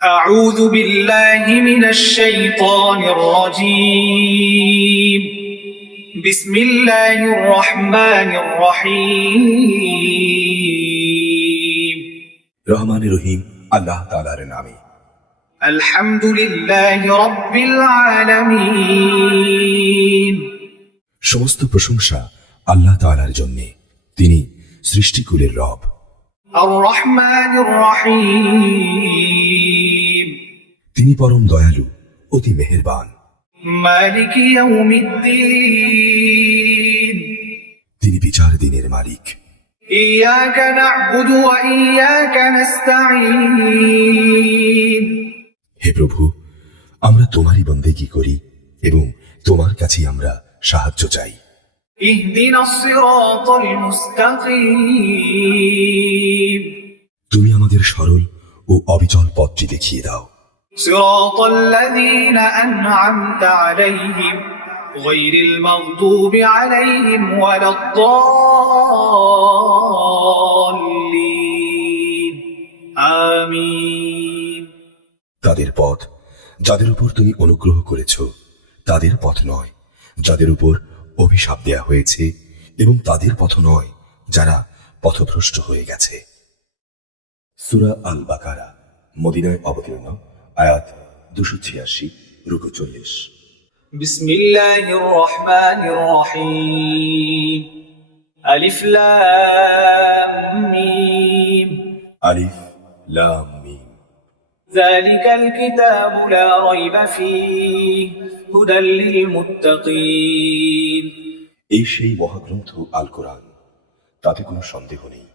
أعوذ بالله من الشيطان الرجيم بسم الله الرحمن الرحيم রহমান রহিম আল্লাহ তাআলার নামে। الحمد لله رب العالمين সমস্ত প্রশংসা আল্লাহ তাআলার জন্য, তিনি সৃষ্টিকুলের রব। الرحمن الرحيم তিনি পরম দয়ালু, অতি মেহেরবান। مالك يوم الدين তিনি বিচার দিনের মালিক। إياك نعبد وإياك نستعين হে প্রভু, আমরা তোমারই বন্দেগী করি এবং তোমার কাছেই আমরা সাহায্য চাই। اهدنا الصراط المستقيم তুমি আমাদের সরল ও অবিচল পথটি দেখিয়ে দাও। صراط الذين أنعمت عليهم غير المغضوب عليهم ولا الضالين آمين তাদের পথ যাদের উপর তুমি অনুগ্রহ করেছ, তাদের পথ নয় যাদের উপর অভিশাপ দেয়া হয়েছে, এবং তাদের পথ নয় যারা পথভ্রষ্ট হয়ে গেছে। সূরা আল বাকারা মদিনায় অবতীর্ণ, আয়াত 286, রুকু 40। بسم الله الرحمن الرحيم ألف لام ميم আলিফ লাম মিম। ذلك الكتاب لا ريب فيه هدى للمتقين এই সেই মহাগ্রন্থ আল কোরআন, তাতে কোনো সন্দেহ নেই।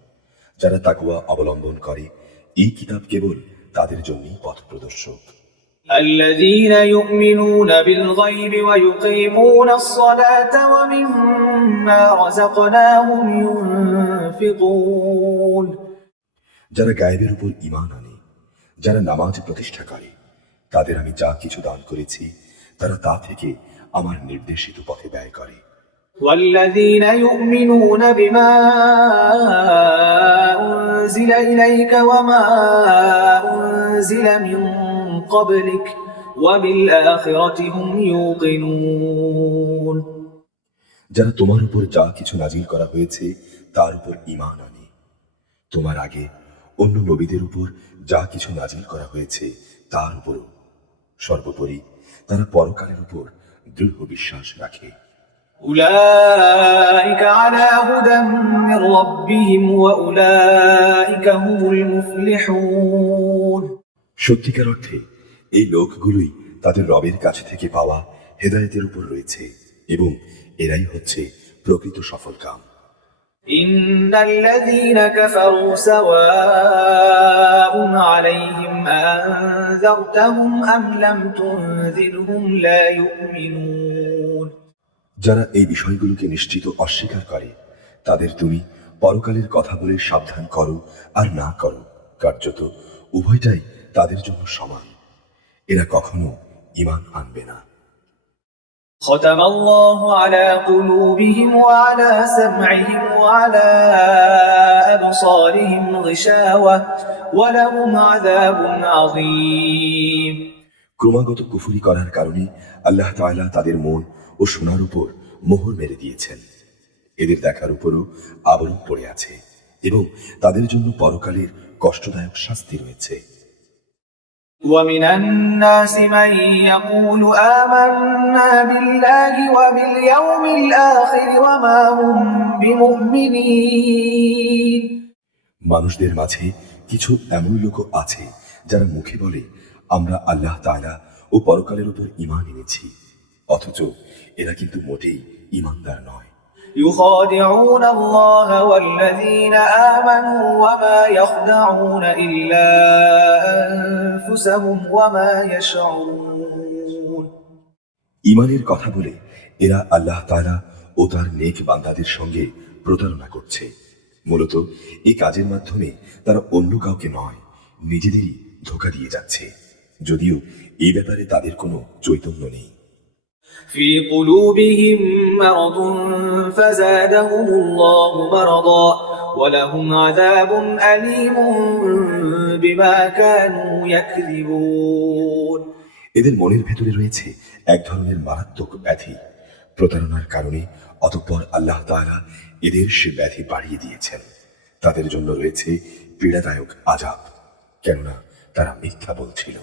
যারা তাকওয়া অবলম্বন করে, এই কিতাব কেবল তাদের জন্যই পথ প্রদর্শক। الذين يؤمنون بالغيب ويقيمون الصلاة ومما رزقناهم ينفقون যারা গায়েবের উপর ঈমান আনে, যারা নামাজ প্রতিষ্ঠা করে, তাদের আমি যা কিছু দান করেছি তারা তা থেকে আমার নির্দেশিত পথে ব্যয় করে। والذين يؤمنون بما أنزل إليك وما أنزل من قبلك وبالآخرة هم يوقنون যারা তোমার উপর যা কিছু নাজিল করা হয়েছে তার উপর ঈমান আনে, তোমার আগে অন্য নবীদের উপর যা কিছু নাজিল করা হয়েছে তার উপরও, সর্বোপরি তারা পরকালের উপর দৃঢ় বিশ্বাস রাখে। أولئك على هدى من ربهم وأولئك هم المفلحون সত্যিকার অর্থে এই লোকগুলোই তাদের রবের কাছে থেকে পাওয়া হেদায়েতের উপর রয়েছে, এবং এরাই হচ্ছে প্রকৃত সফলকাম। إن الذين كفروا سواء عليهم أنذرتهم أم لم تنذرهم لا يؤمنون যারা এই বিষয়গুলোকে নিশ্চিত অস্বীকার করে, তাদের তুমি পরকালের কথা বলে সাবধান করো আর না করো, কার্যত উভয়টাই তাদের জন্য সমান। এরা কখনো ঈমান আনবে না। ختم الله على قلوبهم وعلى سمعهم وعلى أبصارهم غشاوة ولهم عذاب عظيم ক্রমাগত কুফরি করার কারণে আল্লাহ তাআলা তাদের মন ও শোনার উপর মোহর মেরে দিয়েছেন। এদের দেখার উপরও আবরণ পড়ে আছে, এবং তাদের জন্য পরকালের কষ্টদায়ক শাস্তি রয়েছে। ومن الناس من يقول آمنا بالله وباليوم الآخر وما هم بمؤمنين মানুষদের মাঝে কিছু এমন লোক আছে যারা মুখে বলে আমরা আল্লাহ তাআলা ও পরকালের উপর ঈমান এনেছি, অথচ এরা কিন্তু মোটেই ঈমানদার নয়। يخادعون الله والذين آمنوا وما يخدعون إلا أنفسهم وما يشعرون ঈমানের কথা বলে এরা আল্লাহ তাআলা ও তার নেক বান্দাদের সঙ্গে প্রতারণা করছে। মূলত এই কাজের মাধ্যমে তারা অন্য কাউকে নয়, নিজেদেরই ধোঁকা দিয়ে যাচ্ছে, যদিও এই ব্যাপারে তাদের কোনো চৈতন্য নেই। في قلوبهم مرض فزادهم الله مرضا ولهم عذاب أليم بما كانوا يكذبون এদের মনের ভেতরে রয়েছে এক ধরনের মারাত্মক ব্যাধি প্রতারণার কারণে। অতঃপর আল্লাহ তাআলা এদের সে ব্যাধি বাড়িয়ে দিয়েছেন। তাদের জন্য রয়েছে পীড়াদায়ক আযাব, কেননা তারা মিথ্যা বলছিল।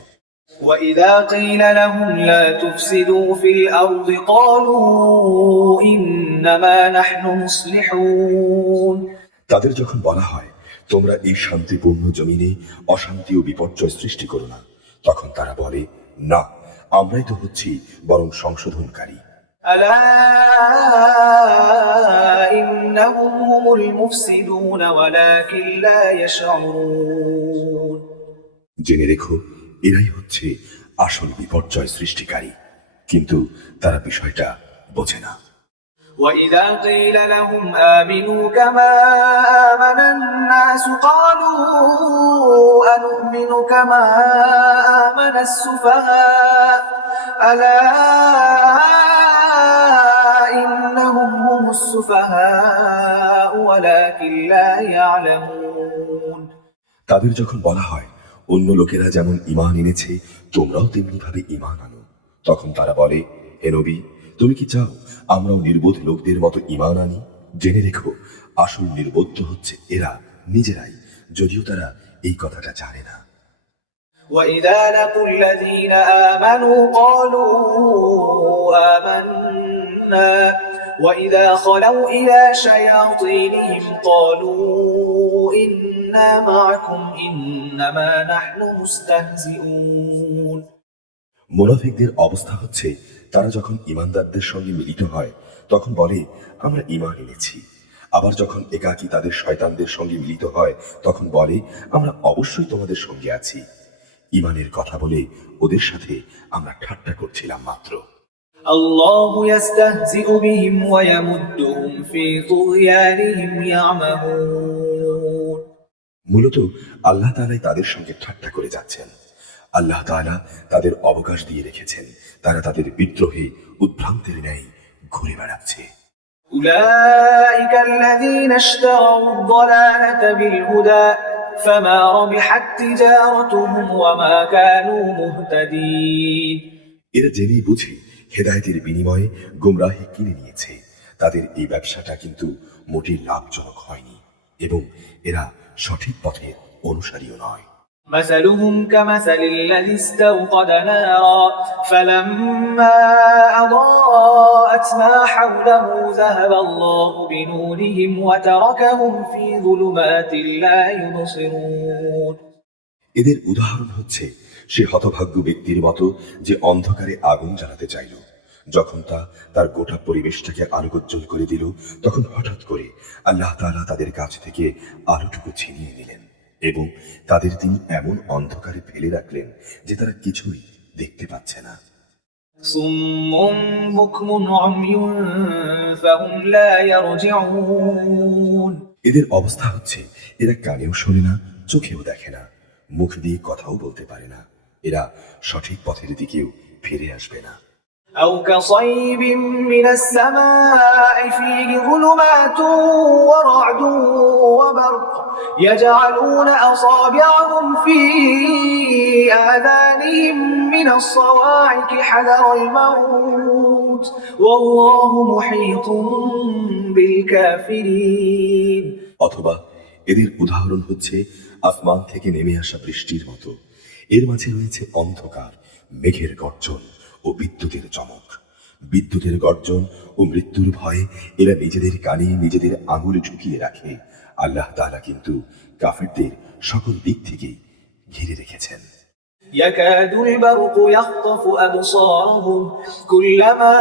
وإذا قيل لهم لا تفسدوا في الأرض قالوا إنما نحن مصلحون তাদের যখন বলা হয় তোমরা এই শান্তিপূর্ণ জমিনে অশান্তি ও বিপর্যয় সৃষ্টি করো না, তখন তারা বলে, না, আমরাই তো হচ্ছি বরং সংশোধনকারী। ألا إنهم هم المفسدون ولكن لا يشعرون জেনে রেখো, এরাই হচ্ছে আসল বিপর্যয় সৃষ্টিকারী, কিন্তু তারা বিষয়টা বোঝে না। وإذا قيل لهم آمنوا كما آمن الناس قالوا أنؤمن كما آمن السفهاء ألا إنهم هم السفهاء ولكن لا يعلمون তাদের যখন বলা হয় অন্য লোকেরা যেমন ঈমান এনেছে তোমরাও তেমনি ভাবে ঈমান আনো, তখন তারা বলে, হে নবী, তুমি কি চাও আমরাও নির্বোধ লোকদের মতো ঈমান আনি? জেনে রেখো, আসল নির্বোধ হচ্ছে এরা নিজেরাই, যদিও তারা এই কথাটা জানে না। وإذا لقوا الذين آمنوا قالوا آمنا وإذا خلوا إلى شياطينهم قالوا إنا معكم إنما نحن مستهزئون মুনাফিকদের অবস্থা হচ্ছে তারা যখন ঈমানদারদের সঙ্গে মিলিত হয় তখন বলে, আমরা ঈমান এনেছি। আবার যখন একাকী তাদের শয়তানদের সঙ্গে মিলিত হয় তখন বলে, আমরা অবশ্যই তোমাদের সঙ্গে আছি। ঈমানের কথা বলে ওদের সাথে আমরা ঠাট্টা করছিলাম মাত্র। الله يستهزئ بهم ويمدهم في طغيانهم يعمهون মূলত আল্লাহ তাআলাই তাদের সঙ্গে ঠাট্টা করে যাচ্ছেন। আল্লাহ তাআলা তাদের অবকাশ দিয়ে রেখেছেন, তারা তাদের বিদ্রোহে উদ্ভ্রান্তের ন্যায় ঘুরে বেড়াচ্ছে। أولئك الذين اشتروا الضلالة بالهدى فما ربحت تجارتهم وما كانوا مهتدين এরা জেনেই বুঝে হেদায়েতের বিনিময়ে গোমরাহি কিনে নিয়েছে, তাদের এই ব্যবসাটা কিন্তু মোটেই লাভজনক হয়নি এবং এরা সঠিক পথের অনুসারীও নয়। مثلهم كمثل الذي استوقد نارا فلما أضاءت ما حوله ذهب الله بنورهم وتركهم في ظلمات لا يبصرون এদের উদাহরণ হচ্ছে সে হতভাগ্য ব্যক্তির মতো যে অন্ধকারে আগুন জ্বালাতে চাইল, যখন তা তার গোটা পরিবেশটাকে আলোকোজ্জ্বল করে দিল তখন হঠাৎ করে আল্লাহ তাআলা তাদের কাছ থেকে আলোটুকু ছিনিয়ে নিলেন এবং তাদের তিনি এমন অন্ধকারে ফেলে রাখলেন যে তারা কিছুই দেখতে পাচ্ছে না। صم بكم عمي فهم لا يرجعون এদের অবস্থা হচ্ছে এরা কানেও শোনে না, চোখেও দেখে না, মুখ দিয়ে কথাও বলতে পারে না, এরা সঠিক পথের দিকেও ফিরে আসবে না। أو كصيب من السماء فيه ظلمات ورعد وبرق يجعلون أصابعهم في آذانهم من الصواعق حذر الموت والله محيط بالكافرين অথবা এদের উদাহরণ হচ্ছে আসমান থেকে নেমে আসা বৃষ্টির মতো, এর মাঝে রয়েছে অন্ধকার, মেঘের গর্জন ও বিদ্যুতের চমক। বিদ্যুতের গর্জন ও মৃত্যুর ভয়ে এরা নিজেদের কানে নিজেদের আঙুল ঢুকিয়ে রাখে। আল্লাহ তাআলা কিন্তু কাফিরদের সকল দিক থেকেই ঘিরে রেখেছেন। يكاد البرق يخطف أبصارهم كلما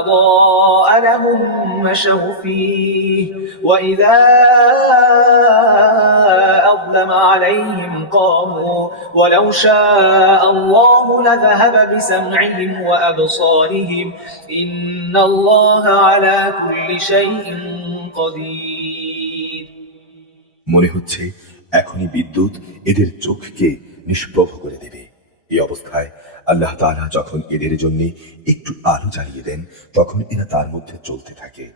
أضاء لهم مشوا فيه وإذا أظلم عليهم قاموا ولو شاء الله لذهب بسمعهم وأبصارهم إن الله على كل شيء قدير মনে হচ্ছে এখনই বিদ্যুৎ এদের চোখকে নিষ্প্রভ করে দেবে। এই অবস্থায় আল্লাহ তাআলা যখন এদের জন্য একটু আলো জ্বালিয়ে দেন তখন এরা তার মধ্যে চলতে থাকে।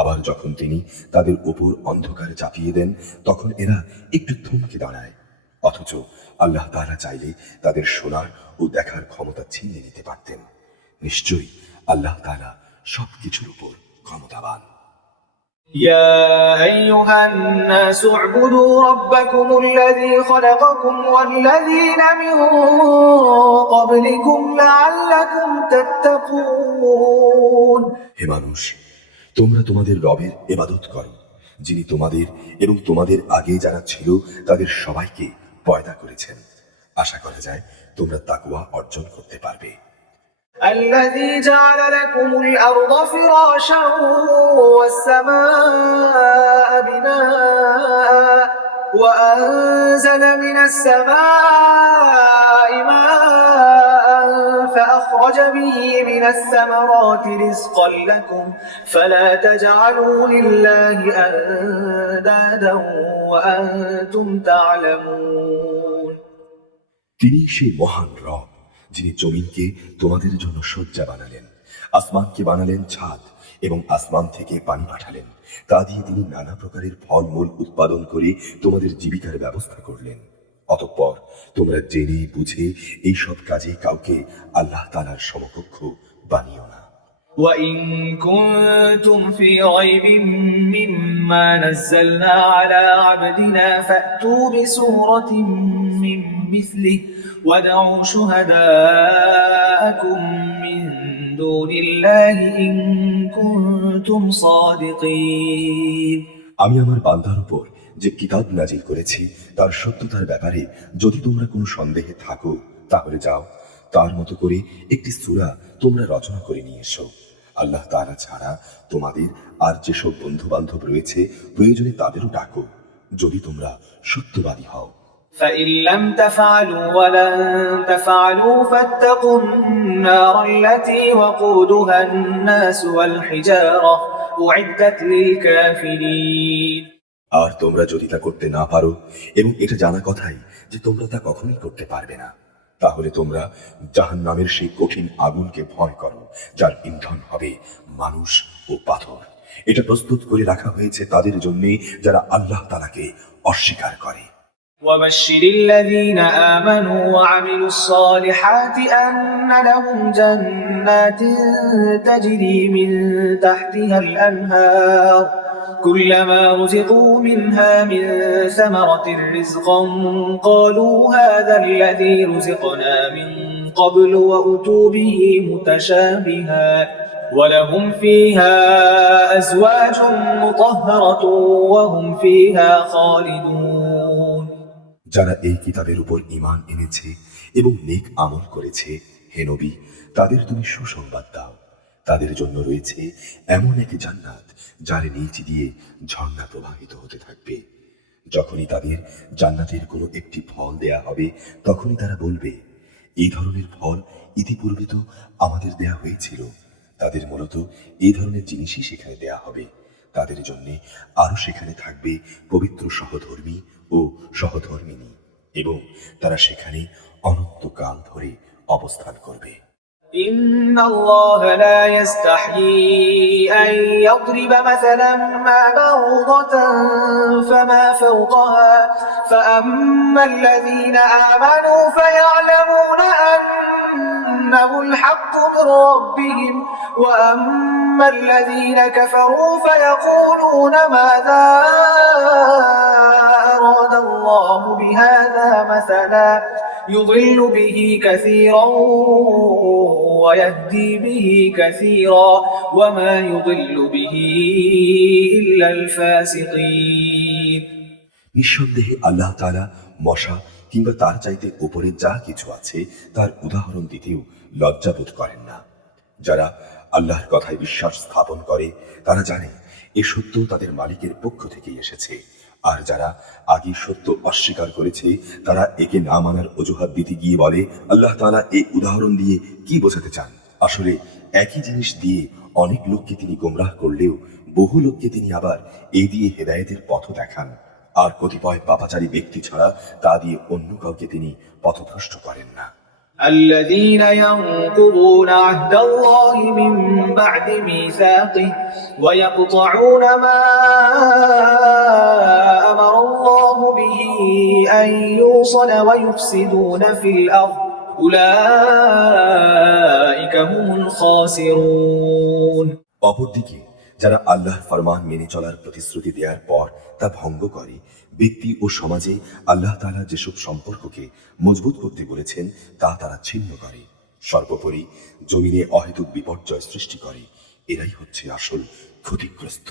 আবার যখন তিনি তাদের উপর অন্ধকারে চাপিয়ে দেন তখন এরা একটু থমকে দাঁড়ায়, অথচ আল্লাহ তাআলা চাইলে তাদের শোনার ও দেখার ক্ষমতা ছিনিয়ে নিতে পারতেন। নিশ্চয়ই আল্লাহ তাআলা সবকিছুর উপর ক্ষমতাবান। يا أيها الناس اعبدوا ربكم الذي خلقكم والذين من قبلكم لعلكم تتقون। হে মানুষ, তোমরা তোমাদের রবের ইবাদত করো, যিনি তোমাদের এবং তোমাদের আগে যারা ছিল তাদের সবাইকে পয়দা করেছেন। আশা করা যায় তোমরা তাকওয়া অর্জন করতে পারবে। الذي جعل لكم الأرض فراشا والسماء بناء وأنزل من السماء ماء فأخرج به من الثمرات رزقا لكم فلا تجعلوا لله أندادا وأنتم تعلمون। তিনি সেই মহান রব যিনি জমিনকে তোমাদের জন্য শয্যা বানালেন, আসমানকে বানালেন ছাদ এবং আসমান থেকে পানি পাঠালেন। তা দিয়ে তিনি নানা প্রকারের ফলমূল উৎপাদন করে তোমাদের জীবিকার ব্যবস্থা করলেন। অতঃপর তোমরা জেনে বুঝে এই সব কাজে কাউকে আল্লাহ তাআলার সমকক্ষ বানিও না। وَإِن كُنتُمْ فِي رَيْبٍ مِّمَّا نَزَّلْنَا عَلَىٰ عَبْدِنَا فَأْتُوا بِسُورَةٍ مِّن مِّثْلِهِ وَادْعُوا شُهَدَاءَكُم مِّن دُونِ اللَّهِ إِن كُنتُمْ صَادِقِينَ। আমি আমার বান্দার উপর যে কিতাব নাজিল করেছি তার সত্যতার ব্যাপারে যদি তোমরা কোনো সন্দেহে থাকো, তাহলে যাও তার মতো করে একটি সূরা তোমরা রচনা করে নিয়ে এসো। আল্লাহ তাআলা ছাড়া তোমাদের আর যেসব বন্ধু বান্ধব রয়েছে প্রয়োজনে তাদেরও ডাকো, যদি তোমরা সত্যবাদী হও। فإن لم تفعلوا ولن تفعلوا فاتقوا النار التي وقودها الناس والحجارة أعدت للكافرين। আর তোমরা যদি তা করতে না পারো এবং এটা জানা কথাই যে তোমরা তা কখনোই করতে পারবে না, তাহলে তোমরা জাহান্নামের সেই কঠিন আগুনকে ভয় করো যার ইন্ধন হবে মানুষ ও পাথর। এটা প্রস্তুত করে রাখা হয়েছে তাদের জন্য যারা আল্লাহ তাআলাকে অস্বীকার করে। وبشر الذين آمنوا وعملوا الصالحات أن لهم جنات تجري من تحتها الأنهار كلما رزقوا منها من ثمرة رزقا قالوا هذا الذي رزقنا من قبل وأتوا به متشابها ولهم فيها أزواج مطهرة وهم فيها خالدون। যারা এই কিতাবের উপর ঈমান এনেছে এবং নেক আমল করেছে, হে নবী, তাদের তুমি সুসংবাদ দাও। তাদের জন্য রয়েছে এমন এক জান্নাত যার নিচ দিয়ে ঝর্ণা প্রবাহিত হতে থাকবে। যখনই তাদের জান্নাতের কোনো একটি ফল দেয়া হবে তখনই তারা বলবে, এই ধরনের ফল ইতিপূর্বে তো আমাদের দেয়া হয়েছিল। তাদের মূলত এই ধরনের জিনিসই সেখানে দেয়া হবে। তাদের জন্য আরো সেখানে থাকবে পবিত্র সহধর্মী ও সহধর্মিনী, এবং তারা সেখানে অনন্তকাল ধরে অবস্থান করবে। إن الله لا يستحيي أن يضرب مثلا ما بعوضة فما فوقها فأما الذين آمنوا فيعلمون أنه الحق من ربهم وأما الذين كفروا فيقولون ماذا أراد الله بهذا مثلا يضل به كثيرا ويهدي به كثيرا وما يضل به إلا الفاسقين। নিঃসন্দেহে আল্লাহ তাআলা মশা কিংবা তার চাইতে উপরে যা কিছু আছে তার উদাহরণ দিতেও লজ্জাবোধ করেন না। যারা আল্লাহর কথায় বিশ্বাস স্থাপন করে তারা জানে এ সত্য তাদের মালিকের পক্ষ থেকেই এসেছে, আর যারা আগে সত্য অস্বীকার করেছে তারা একে না মানার অজুহাত দিতে গিয়ে বলে, আল্লাহ তাআলা এই উদাহরণ দিয়ে কি বোঝাতে চান? আসলে একই জিনিস দিয়ে অনেক লোককে তিনি গোমরাহ করলেও বহু লোককে তিনি আবার এই দিয়ে হেদায়েতের পথ দেখান, আর কতিপয় পাপাচারী ব্যক্তি ছাড়া তা দিয়ে অন্য কাউকে তিনি পথভ্রষ্ট করেন না। الذين ينقضون عهد الله من بعد ميثاقه ويقطعون ما أمر الله به أن يوصل ويفسدون في الأرض أولئك هم الخاسرون অপরদিকে যারা আল্লাহর ফরমান মেনে চলার প্রতিশ্রুতি দেওয়ার পর তা ভঙ্গ করে, ব্যক্তি ও সমাজে আল্লাহ তাআলা যেসব সম্পর্ককে মজবুত করতে বলেছেন তা তারা ছিন্ন করে, সর্বোপরি জমিনে অহেতুক বিপর্যয় সৃষ্টি করে, এরাই হচ্ছে আসল ক্ষতিগ্রস্ত।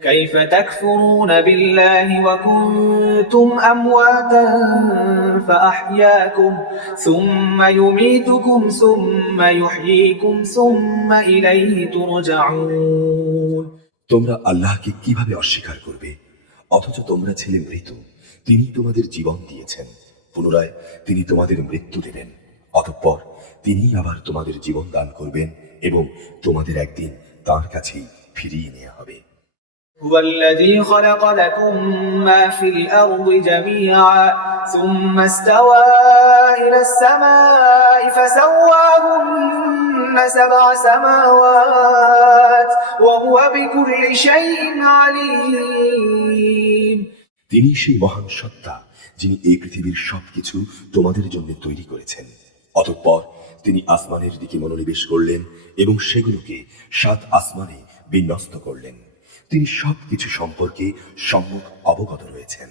كيف تكفرون بالله وكنتم أمواتا فأحياكم ثم يميتكم ثم يحييكم ثم إليه ترجعون তোমরা আল্লাহকে কিভাবে অস্বীকার করবে অথচ তোমরা ছিলে মৃত, তিনি তোমাদের জীবন দিয়েছেন, পুনরায় তিনি তোমাদের মৃত্যু দেবেন, অতঃপর তিনি আবার তোমাদের জীবন দান করবেন এবং তোমাদের একদিন তার কাছেই ফিরিয়ে নেওয়া হবে। هو الذي خلق لكم ما في الأرض جميعا ثم استوى إلى السماء فسواهن سبع سماوات وهو بكل شيء عليم তিনি সেই মহান সত্তা যিনি এই পৃথিবীর সবকিছু তোমাদের জন্য তৈরি করেছেন, অতঃপর তিনি আসমানের দিকে মনোনিবেশ করলেন এবং সেগুলোকে 7 আসমানে বিন্যস্ত করলেন। তিনি সবকিছু সম্পর্কে সম্যক অবগত রয়েছেন।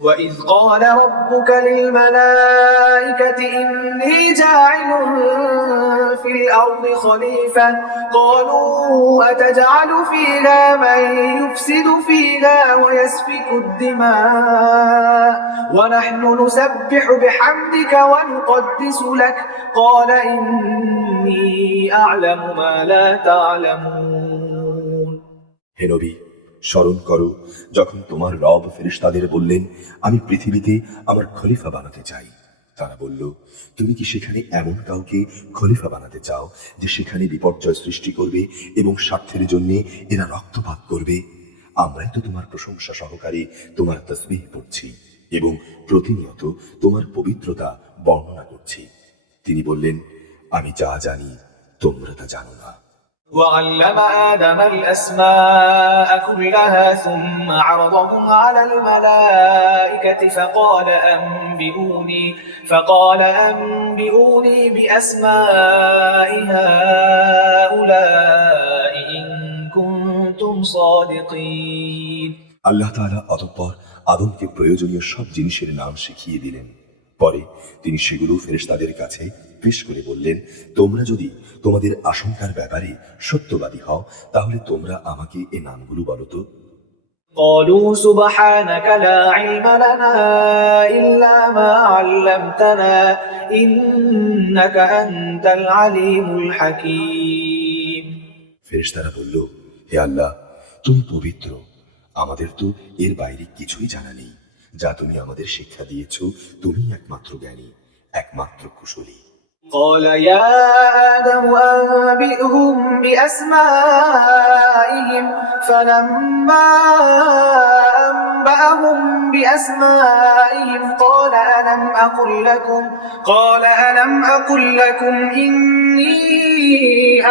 وَإِذْ قَالَ رَبُّكَ لِلْمَلَائِكَةِ إِنِّي جَاعِلٌ فِي الْأَرْضِ خَلِيفَةً قَالُوا أَتَجْعَلُ فِيهَا مَن يُفْسِدُ فِيهَا وَيَسْفِكُ الدِّمَاءَ وَنَحْنُ نُسَبِّحُ بِحَمْدِكَ وَنُقَدِّسُ لَكَ قَالَ إِنِّي أَعْلَمُ مَا لَا تَعْلَمُونَ হে নবী, স্মরণ করো যখন তোমার রব ফেরেশতাদের বললেন, আমি পৃথিবীতে আমার খলিফা বানাতে চাই। তারা বলল, তুমি কি সেখানে এমন কাউকে খলিফা বানাতে চাও যে সেখানে বিপর্যয় সৃষ্টি করবে এবং স্বার্থের জন্য এরা রক্তপাত করবে? আমরাই তো তোমার প্রশংসা সহকারে তোমার তাসবিহ পড়ছি এবং প্রতিনিয়ত তোমার পবিত্রতা বর্ণনা করছি। তিনি বললেন, আমি যা জানি তোমরা তা জানো না। وعلم آدم الأسماء كلها ثم عرضهم على الملائكة فقال أنبئوني بأسماء هؤلاء إن كنتم صادقين আল্লাহ তাআলা অতঃপর আদমকে প্রয়োজনীয় সব জিনিসের নাম শিখিয়ে দিলেন। পরে তিনি সেগুলো ফেরেশতাদের কাছে পেশ করে বললেন, তোমরা যদি তোমাদের আশঙ্কার ব্যাপারে সত্যবাদী হও তাহলে তোমরা আমাকে এই নামগুলো বলো তো। قالوا سبحانك لا علم لنا إلا ما علمتنا إنك أنت العليم الحكيم ফেরেশতারা বলল, হে আল্লাহ, তুমি পবিত্র, আমাদের তো এর বাইরে কিছুই জানা নেই, যা তুমি আমাদের শিক্ষা দিয়েছো, তুমি একমাত্র জ্ঞানী, একমাত্র কুশলী। قال يا آدم أنبئهم بأسمائهم فلما أنبأهم بأسمائهم قال ألم أقل لكم إني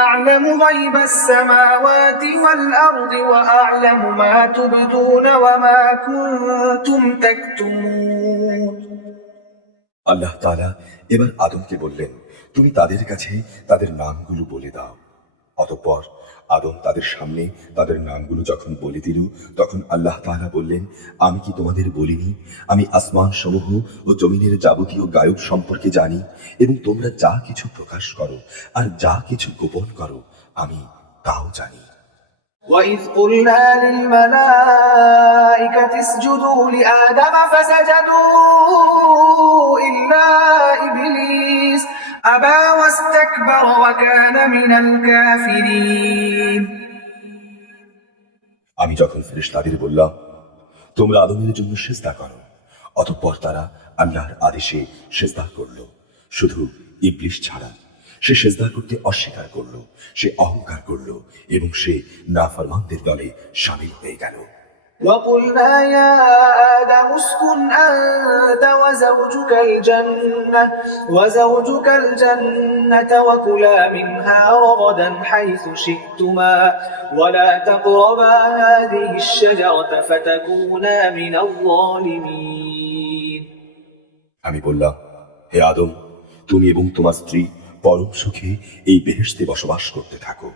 أعلم غيب السماوات والأرض وأعلم ما تبدون وما كنتم تكتمون আল্লাহ তাআলা এবার আদমকে বললেন, তুমি তাদের কাছে তাদের নামগুলো বলে দাও। অতঃপর আদম তাদের সামনে তাদের নামগুলো যখন বলে দিল, তখন আল্লাহ তাআলা বললেন, আমি কি তোমাদের বলিনি আমি আসমান সমূহ ও জমিনের যাবতীয় গায়ব সম্পর্কে জানি এবং তোমরা যা কিছু প্রকাশ করো আর যা কিছু গোপন করো আমি তাও জানি। وَإِذْ قُلْنَا لِلْمَلَائِكَةِ اسْجُدُوا لِآدَمَ فَسَجَدُوا إِلَّا إِبْلِيسَ أَبَى وَاسْتَكْبَرَ وَكَانَ مِنَ الْكَافِرِينَ আমি যখন ফেরেশতাদের বললাম, তোমরা আদমের জন্য সিজদা করো, অতঃপর তারা আল্লাহর আদেশে সিজদা করলো, শুধু ইবলিস ছাড়া। সে সিজদা করতে অস্বীকার করলো, সে অহংকার করলো এবং সে নাফরমানদের দলে শামিল হয়ে গেল। وقلنا يا آدم اسكن أنت وزوجك الجنة وكلا منها رغدا حيث شئتما ولا تقربا هذه الشجرة فتكونا من الظالمين আমি বললাম, হে আদম, তুমি এবং তোমার স্ত্রী পরম সুখে এই বেহেশতে বসবাস করতে থাকো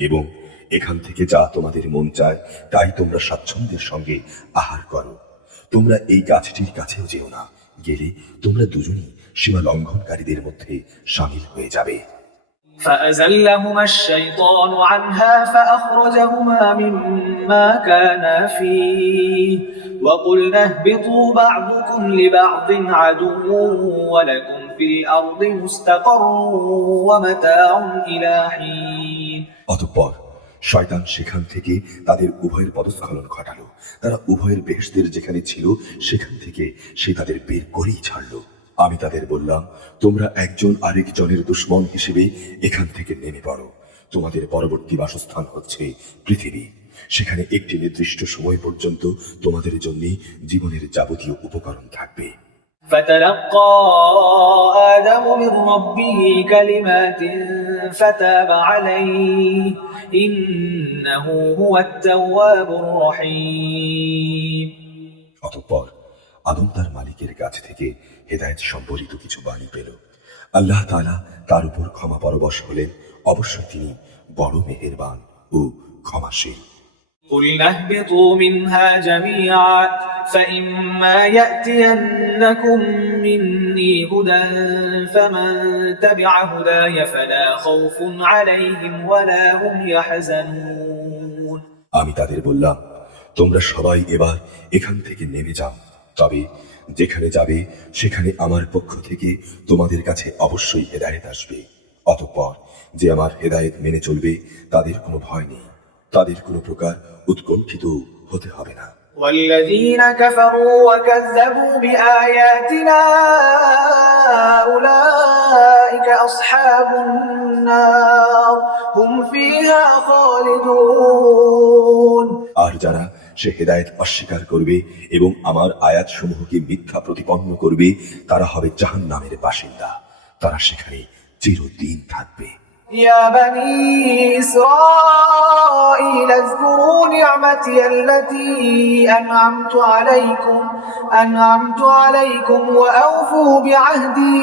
এবং এখান থেকে যা তোমাদের মন চায় তাই তোমরা স্বাচ্ছন্দ্যের সঙ্গে আহার করো। তোমরা এই গাছটির কাছেও যেও না, গেলে তোমরা দুজনই সীমা লঙ্ঘনকারীদের মধ্যে শামিল হয়ে যাবে। فأزلهما الشيطان عنها فأخرجهما مما كانا فيه وقلنا اهبطوا بعضكم لبعض عدو ولكم في الأرض مستقر ومتاع إلى حين অতঃপর শয়তান সেখান থেকে তাদের উভয়ের পদস্খলন ঘটালো। তারা উভয়ের বেহেশতের যেখানে ছিল সেখান থেকে সে তাদের বের করেই ছাড়ল। আমি তাদের বললাম, তোমরা একজন আরেকজনের দুশমন হিসেবে এখান থেকে নেমে পড়ো। তোমাদের পরবর্তী বাসস্থান হচ্ছে পৃথিবী। সেখানে একটি নির্দিষ্ট সময় পর্যন্ত তোমাদের জন্য জীবনের যাবতীয় উপকরণ থাকবে। فتلقى آدم من ربه كلمات فتاب عليه إنه هو التواب الرحيم অতঃপর আদম তার মালিকের কাছ থেকে হেদায়েত সম্বলিত কিছু বাণী পেল। আল্লাহ তাআলা তার উপর ক্ষমা পরবশ হলেন, অবশ্যই তিনি বড় মেহেরবান ও ক্ষমাশীল। قلنا اهبطوا منها جميعا فإما يأتينكم مني هدى فمن تبع هداي فلا خوف عليهم ولا هم يحزنون আমি তাদের বললাম, তোমরা সবাই এবার এখান থেকে নেমে যাও, তবে যেখানে যাবে সেখানে আমার পক্ষ থেকে তোমাদের কাছে অবশ্যই হেদায়েত আসবে। অতঃপর যে আমার হেদায়েত মেনে চলবে তাদের কোনো ভয় নেই, তাদের কোনো প্রকার উৎকণ্ঠিত হতে হবে না। والذين كفروا وكذبوا بآياتنا أولئك أصحاب النار هم فيها خالدون আর যারা সে হেদায়েত অস্বীকার করবে এবং আমার আয়াত সমূহকে মিথ্যা প্রতিপন্ন করবে তারা হবে জাহান্নামের বাসিন্দা, তারা সেখানে চিরদিন থাকবে। يا بني إسرائيل اذكروا نعمتي التي أنعمت عليكم وأوفوا بعهدي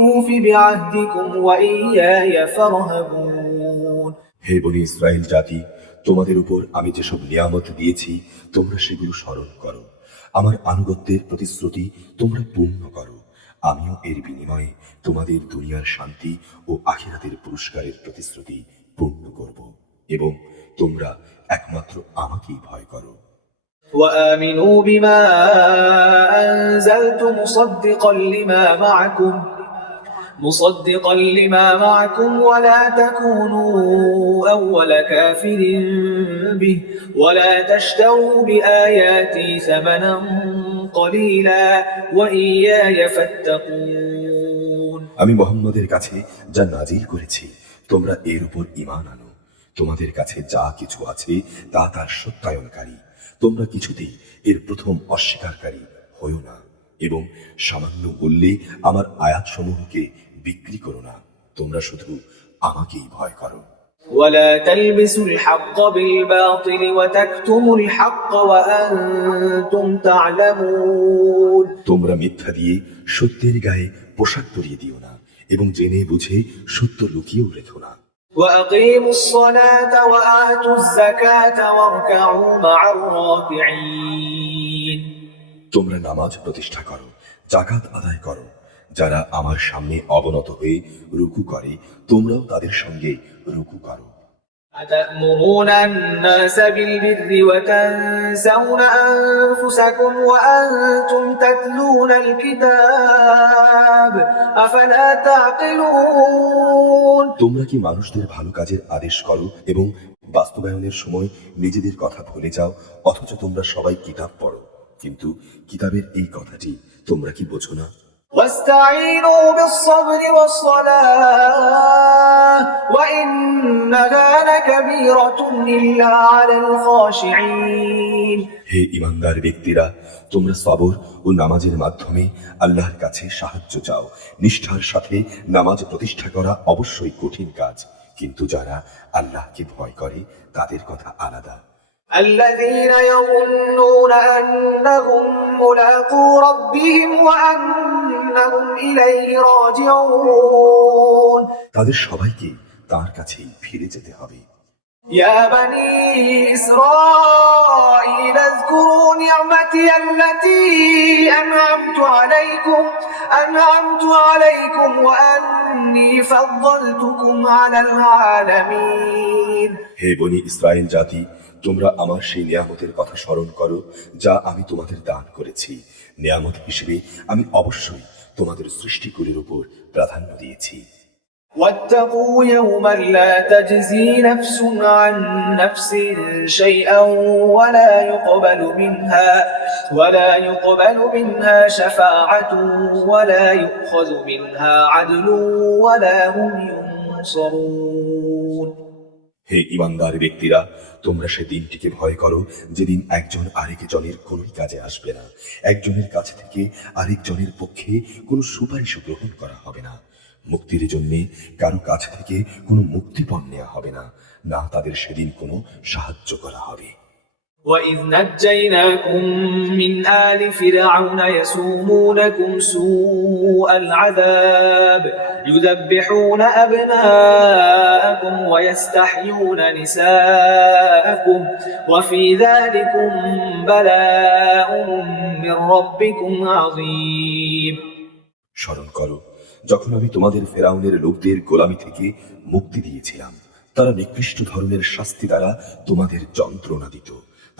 أوف بعهدكم وإياي فارهبون হে বনি ইসরাইল জাতি, তোমাদের উপর আমি যেসব নিয়ামত দিয়েছি তোমরা সেগুলো স্মরণ করো। আমার আনুগত্যের প্রতিশ্রুতি তোমরা পূর্ণ করো। আমিও এর বিনিময়ে তোমাদের দুনিয়ার শান্তি ও আখিরাতের পুরস্কারের প্রতিশ্রুতি পূর্ণ করব এবং তোমরা একমাত্র আমাকেই ভয় করো। وآمنوا بما أنزلت مصدقا لما معكم ولا تكونوا أول كافر به ولا تشتروا بآياتي ثمنا قليلا وإياي فاتقون আমি মুহাম্মদের কাছে যা নাজিল করেছি তোমরা এর উপর ঈমান আনো। তোমাদের কাছে যা কিছু আছে তা তার সত্যায়নকারী। তোমরা কিছুতেই এর প্রথম অস্বীকারী হয়ো না এবং সামান্য মূল্যে আমার আয়াতসমূহকে বিক্রি করো না। তোমরা শুধু আমাকেই ভয় করো। ولا تلبسوا الحق بالباطل وتكتموا الحق وأنتم تعلمون তোমরা মিথ্যা দিয়ে সত্যের গায়ে পোশাক পরিয়ে দিও না এবং জেনে বুঝে সত্য লুকিয়েও রেখো না। وأقيموا الصلاة وآتوا الزكاة واركعوا مع الراكعين তোমরা নামাজ প্রতিষ্ঠা করো, যাকাত আদায় করো। যারা আমার সামনে অবনত হয়ে রুকু করে তোমরাও তাদের সঙ্গে রুকু করো। أتأمرون الناس بالبر وتنسون أنفسكم وأنتم تتلون الكتاب أفلا تعقلون তোমরা কি মানুষদের ভালো কাজের আদেশ করো এবং বাস্তবায়নের সময় নিজেদের কথা ভুলে যাও, অথচ তোমরা সবাই কিতাব পড়ো, কিন্তু কিতাবের এই কথাটি তোমরা কি বোঝো না? واستعينوا بالصبر والصلاة وإنها لكبيرة إلا على الخاشعين হে ঈমানদার ব্যক্তিরা, তোমরা সবর ও নামাজের মাধ্যমে আল্লাহর কাছে সাহায্য চাও। নিষ্ঠার সাথে নামাজ প্রতিষ্ঠা করা অবশ্যই কঠিন কাজ, কিন্তু যারা আল্লাহকে ভয় করে তাদের কথা আলাদা। الذين يظنون أنهم ملاقو ربهم وأنهم إليه راجعون তাদের সবাইকে তার কাছেই ফিরে যেতে হবে। يا بني إسرائيل اذكروا نعمتي التي أنعمت عليكم وأني فضلتكم على العالمين হে বনি ইসরায়েল জাতি, তোমরা আমার সেই নিয়ামতের কথা স্মরণ করো যা আমি তোমাদের দান করেছি। নিয়ামত হিসেবে আমি অবশ্যই তোমাদের সৃষ্টিকুলের উপর প্রাধান্য দিয়েছি। واتقوا يوما لا تجزي نفس عن نفس شيئا ولا يقبل منها شفاعة ولا يؤخذ منها عدل ولا هم ينصرون হে ঈমানদার ব্যক্তিরা, তোমরা সে দিনটিকে ভয় করো যেদিন একজন আরেকজনের কোনোই কাজে আসবে না। একজনের কাছ থেকে আরেকজনের পক্ষে কোনো সুপারিশ গ্রহণ করা হবে না। মুক্তির জন্য কারো কাছ থেকে কোনো মুক্তিপণ নেওয়া হবে না, না তাদের সেদিন কোনো সাহায্য করা হবে। وَإِذْ نَجَّيْنَاكُمْ مِنْ آلِ فِرْعَوْنَ يَسُومُونَكُمْ سُوءَ الْعَذَابِ يُذَبِّحُونَ أَبْنَاءَكُمْ وَيَسْتَحْيُونَ نِسَاءَكُمْ وَفِي ذَلِكُمْ بَلَاءٌ مِّن رَّبِّكُمْ عَظِيمٌ স্মরণ করো, যখন আমি তোমাদের ফেরাউনের লোকদের গোলামি থেকে মুক্তি দিয়েছিলাম। তারা নিকৃষ্ট ধরনের শাস্তি দ্বারা তোমাদের যন্ত্রণা দিত।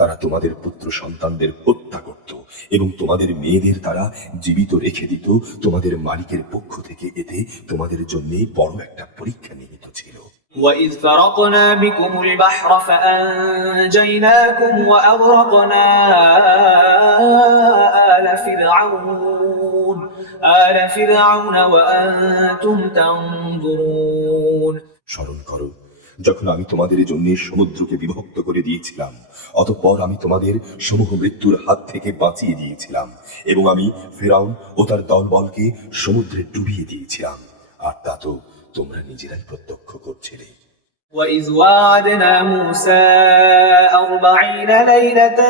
তারা তোমাদের পুত্র সন্তানদের হত্যা করত এবং তোমাদের মেয়েদের তারা জীবিত রেখে দিত। তোমাদের মালিকের পক্ষ থেকে এতে তোমাদের জন্য বড় একটা পরীক্ষা নিহিত ছিল। وَإِذْ فَرَقْنَا بِكُمُ الْبَحْرَ فَأَنْجَيْنَاكُمْ وَأَغْرَقْنَا آلَ فِرْعَوْنَ وَأَنْتُمْ تَنْظُرُونَ স্মরণ করো, যখন আমি তোমাদের জন্য সমুদ্রকে বিভক্ত করে দিয়েছিলাম, অতঃপর আমি তোমাদের সমূহ মৃত্যুর হাত থেকে বাঁচিয়ে দিয়েছিলাম এবং আমি ফেরাউন ও তার দলবলকে সমুদ্রে ডুবিয়ে দিয়েছিলাম, আর তা তো তোমরা নিজেরাই প্রত্যক্ষ করছিলে। وَإِذْ وَاعَدْنَا مُوسَى 40 لَيْلَةً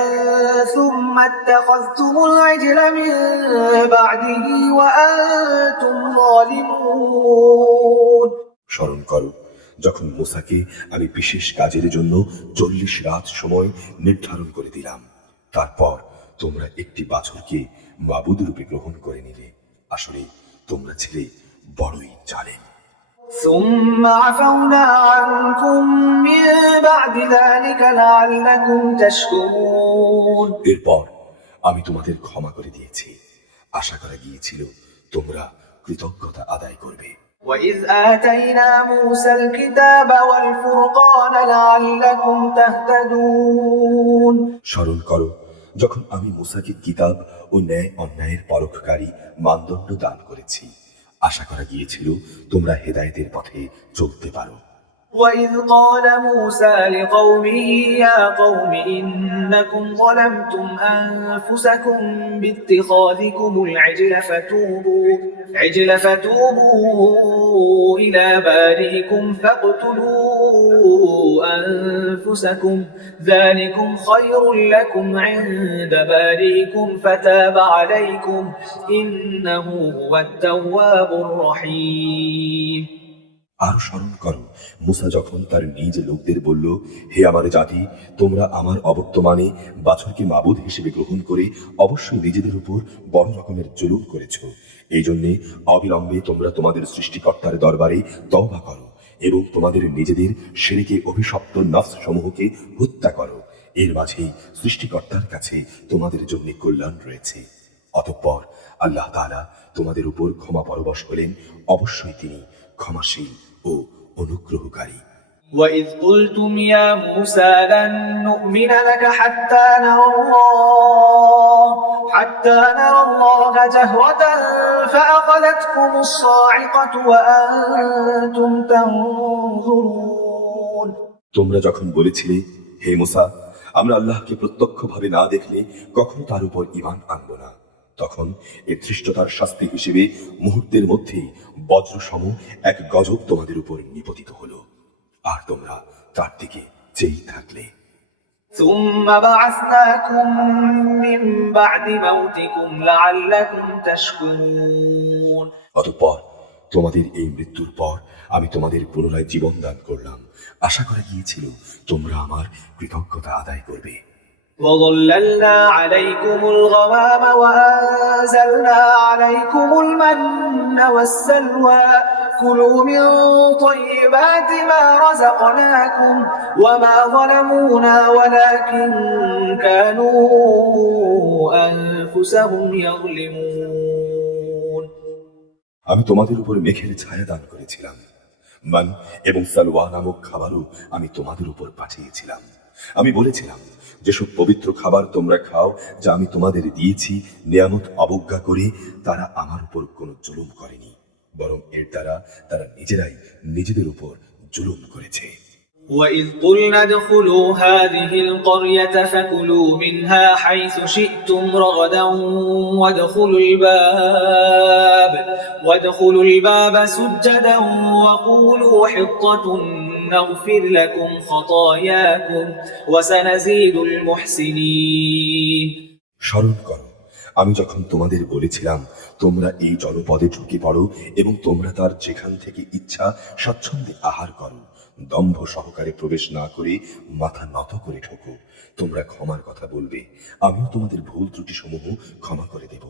ثُمَّ اتَّخَذْتُمُ الْعِجْلَ مِن بَعْدِهِ وَأَنْتُمْ ظَالِمُونَ স্মরণ করো, যখন মূসাকে আমি বিশেষ কাজের জন্য 40 রাত সময় নির্ধারণ করে দিলাম, তারপর তোমরা একটি বাছুরকে মাবুদ রূপে গ্রহণ করে নিলে। আসলে তোমরা ছিলে বড়ই জালেম। ثُمَّ عَفَوْنَا عَنْكُمْ مِنْ بَعْدِ ذَلِكَ لَعَلَّكُمْ تَشْكُرُونَ এরপর আমি তোমাদের ক্ষমা করে দিয়েছি, আশা করা গিয়েছিল তোমরা কৃতজ্ঞতা আদায় করবে। وَإِذْ آتَيْنَا مُوسَى الْكِتَابَ وَالْفُرْقَانَ لَعَلَّكُمْ تَهْتَدُونَ স্মরণ করো, যখন আমি মূসাকে কিতাব ও ন্যায় অন্যায়ের পরখকারী মানদণ্ড দান করেছি, আশা করা গিয়েছিল তোমরা হেদায়েতের পথে চলতে পারো। وَإِذْ قَالَ مُوسَى لِقَوْمِهِ يَا قَوْمِ إِنَّكُمْ ظَلَمْتُمْ أَنفُسَكُمْ بِاتِّخَاذِكُمُ الْعِجْلَ فَتُوبُوا إِلَى بَارِئِكُمْ فَاقْتُلُوا أَنفُسَكُمْ ذَلِكُمْ خَيْرٌ لَكُمْ عِندَ بَارِئِكُمْ فَتَابَ عَلَيْكُمْ إِنَّهُ هُوَ التَّوَّابُ الرَّحِيمُ আরো স্মরণ করো, মূসা যখন তার নিজ লোকদের বলল, হে আমার জাতি, তোমরা আমার অবর্তমানে বাছুরকে মাবুদ হিসেবে গ্রহণ করে অবশ্যই নিজেদের উপর বড় রকমের জুলুম করেছ। এই জন্যে অবিলম্বে তোমরা তোমাদের সৃষ্টিকর্তার দরবারে তওবা করো এবং তোমাদের নিজেদের শিরকে অভিশপ্ত নফস সমূহকে হত্যা করো। এর মাঝেই সৃষ্টিকর্তার কাছে তোমাদের জন্য কল্যাণ রয়েছে। অতঃপর আল্লাহ তাআলা তোমাদের উপর ক্ষমা পরবশ হলেন, অবশ্যই তিনি ক্ষমাশীল ও অনুগ্রহকারী। وَإِذْ قُلْتُمْ يَا مُوسَى لَن نُّؤْمِنَ لَكَ حتى نرى الله جهرة فأخذتكم الصاعقة وأنتم تنظرون তোমরা যখন বলেছিলে, হে মুসা, আমরা আল্লাহকে প্রত্যক্ষভাবে না দেখলে কখনো তার উপর ঈমান আনব না, তখন এর ধৃষ্টতার শাস্তি হিসেবে মুহূর্তের মধ্যেই বজ্রসম এক গজব তোমাদের উপর নিপতিত হলো, আর তোমরা তার দিকে চেয়েই থাকলে। ثم بعثناكم من بعد موتكم لعلكم تشكرون অতঃপর তোমাদের এই মৃত্যুর পর আমি তোমাদের পুনরায় জীবন দান করলাম, আশা করা গিয়েছিল তোমরা আমার কৃতজ্ঞতা আদায় করবে। وظللنا عليكم الغمام وأنزلنا عليكم المن والسلوى كلوا من طيبات ما رزقناكم وما ظلمونا ولكن كانوا أنفسهم يظلمون আমি তোমাদের উপর মেঘের ছায়া দান করেছিলাম, মান এবং সালওয়া নামক খাবারও আমি তোমাদের উপর পাঠিয়েছিলাম। আমি বলেছিলাম, যেসব পবিত্র খাবার তোমরা খাও, যা আমি তোমাদের দিয়েছি, নিয়ামত অবজ্ঞা করে তারা আমার উপর কোনো জুলুম করেনি, বরং এর দ্বারা তারা নিজেরাই নিজেদের উপর জুলুম করেছে। وَإِذْ قُلْنَا ادْخُلُوا هَٰذِهِ الْقَرْيَةَ فَكُلُوا مِنْهَا حَيْثُ شِئْتُمْ رَغَدًا وَادْخُلُوا الْبَابَ سُجَّدًا وَقُولُوا حِطَّةٌ نَغْفِرْ لَكُمْ خَطَايَاكُمْ وَسَنَزِيدُ الْمُحْسِنِينَ স্মরণ করো, আমি যখন তোমাদের বলেছিলাম, তোমরা এই জনপদে ঢুকে পড়ো এবং তোমরা তার যেখান থেকে ইচ্ছা স্বচ্ছন্দে আহার করো, দম্ভ সহকারে প্রবেশ না করে মাথা নত করে ঢোকো, তোমরা ক্ষমার কথা বলবে, আমিও তোমাদের ভুল ত্রুটি সমূহ ক্ষমা করে দেব।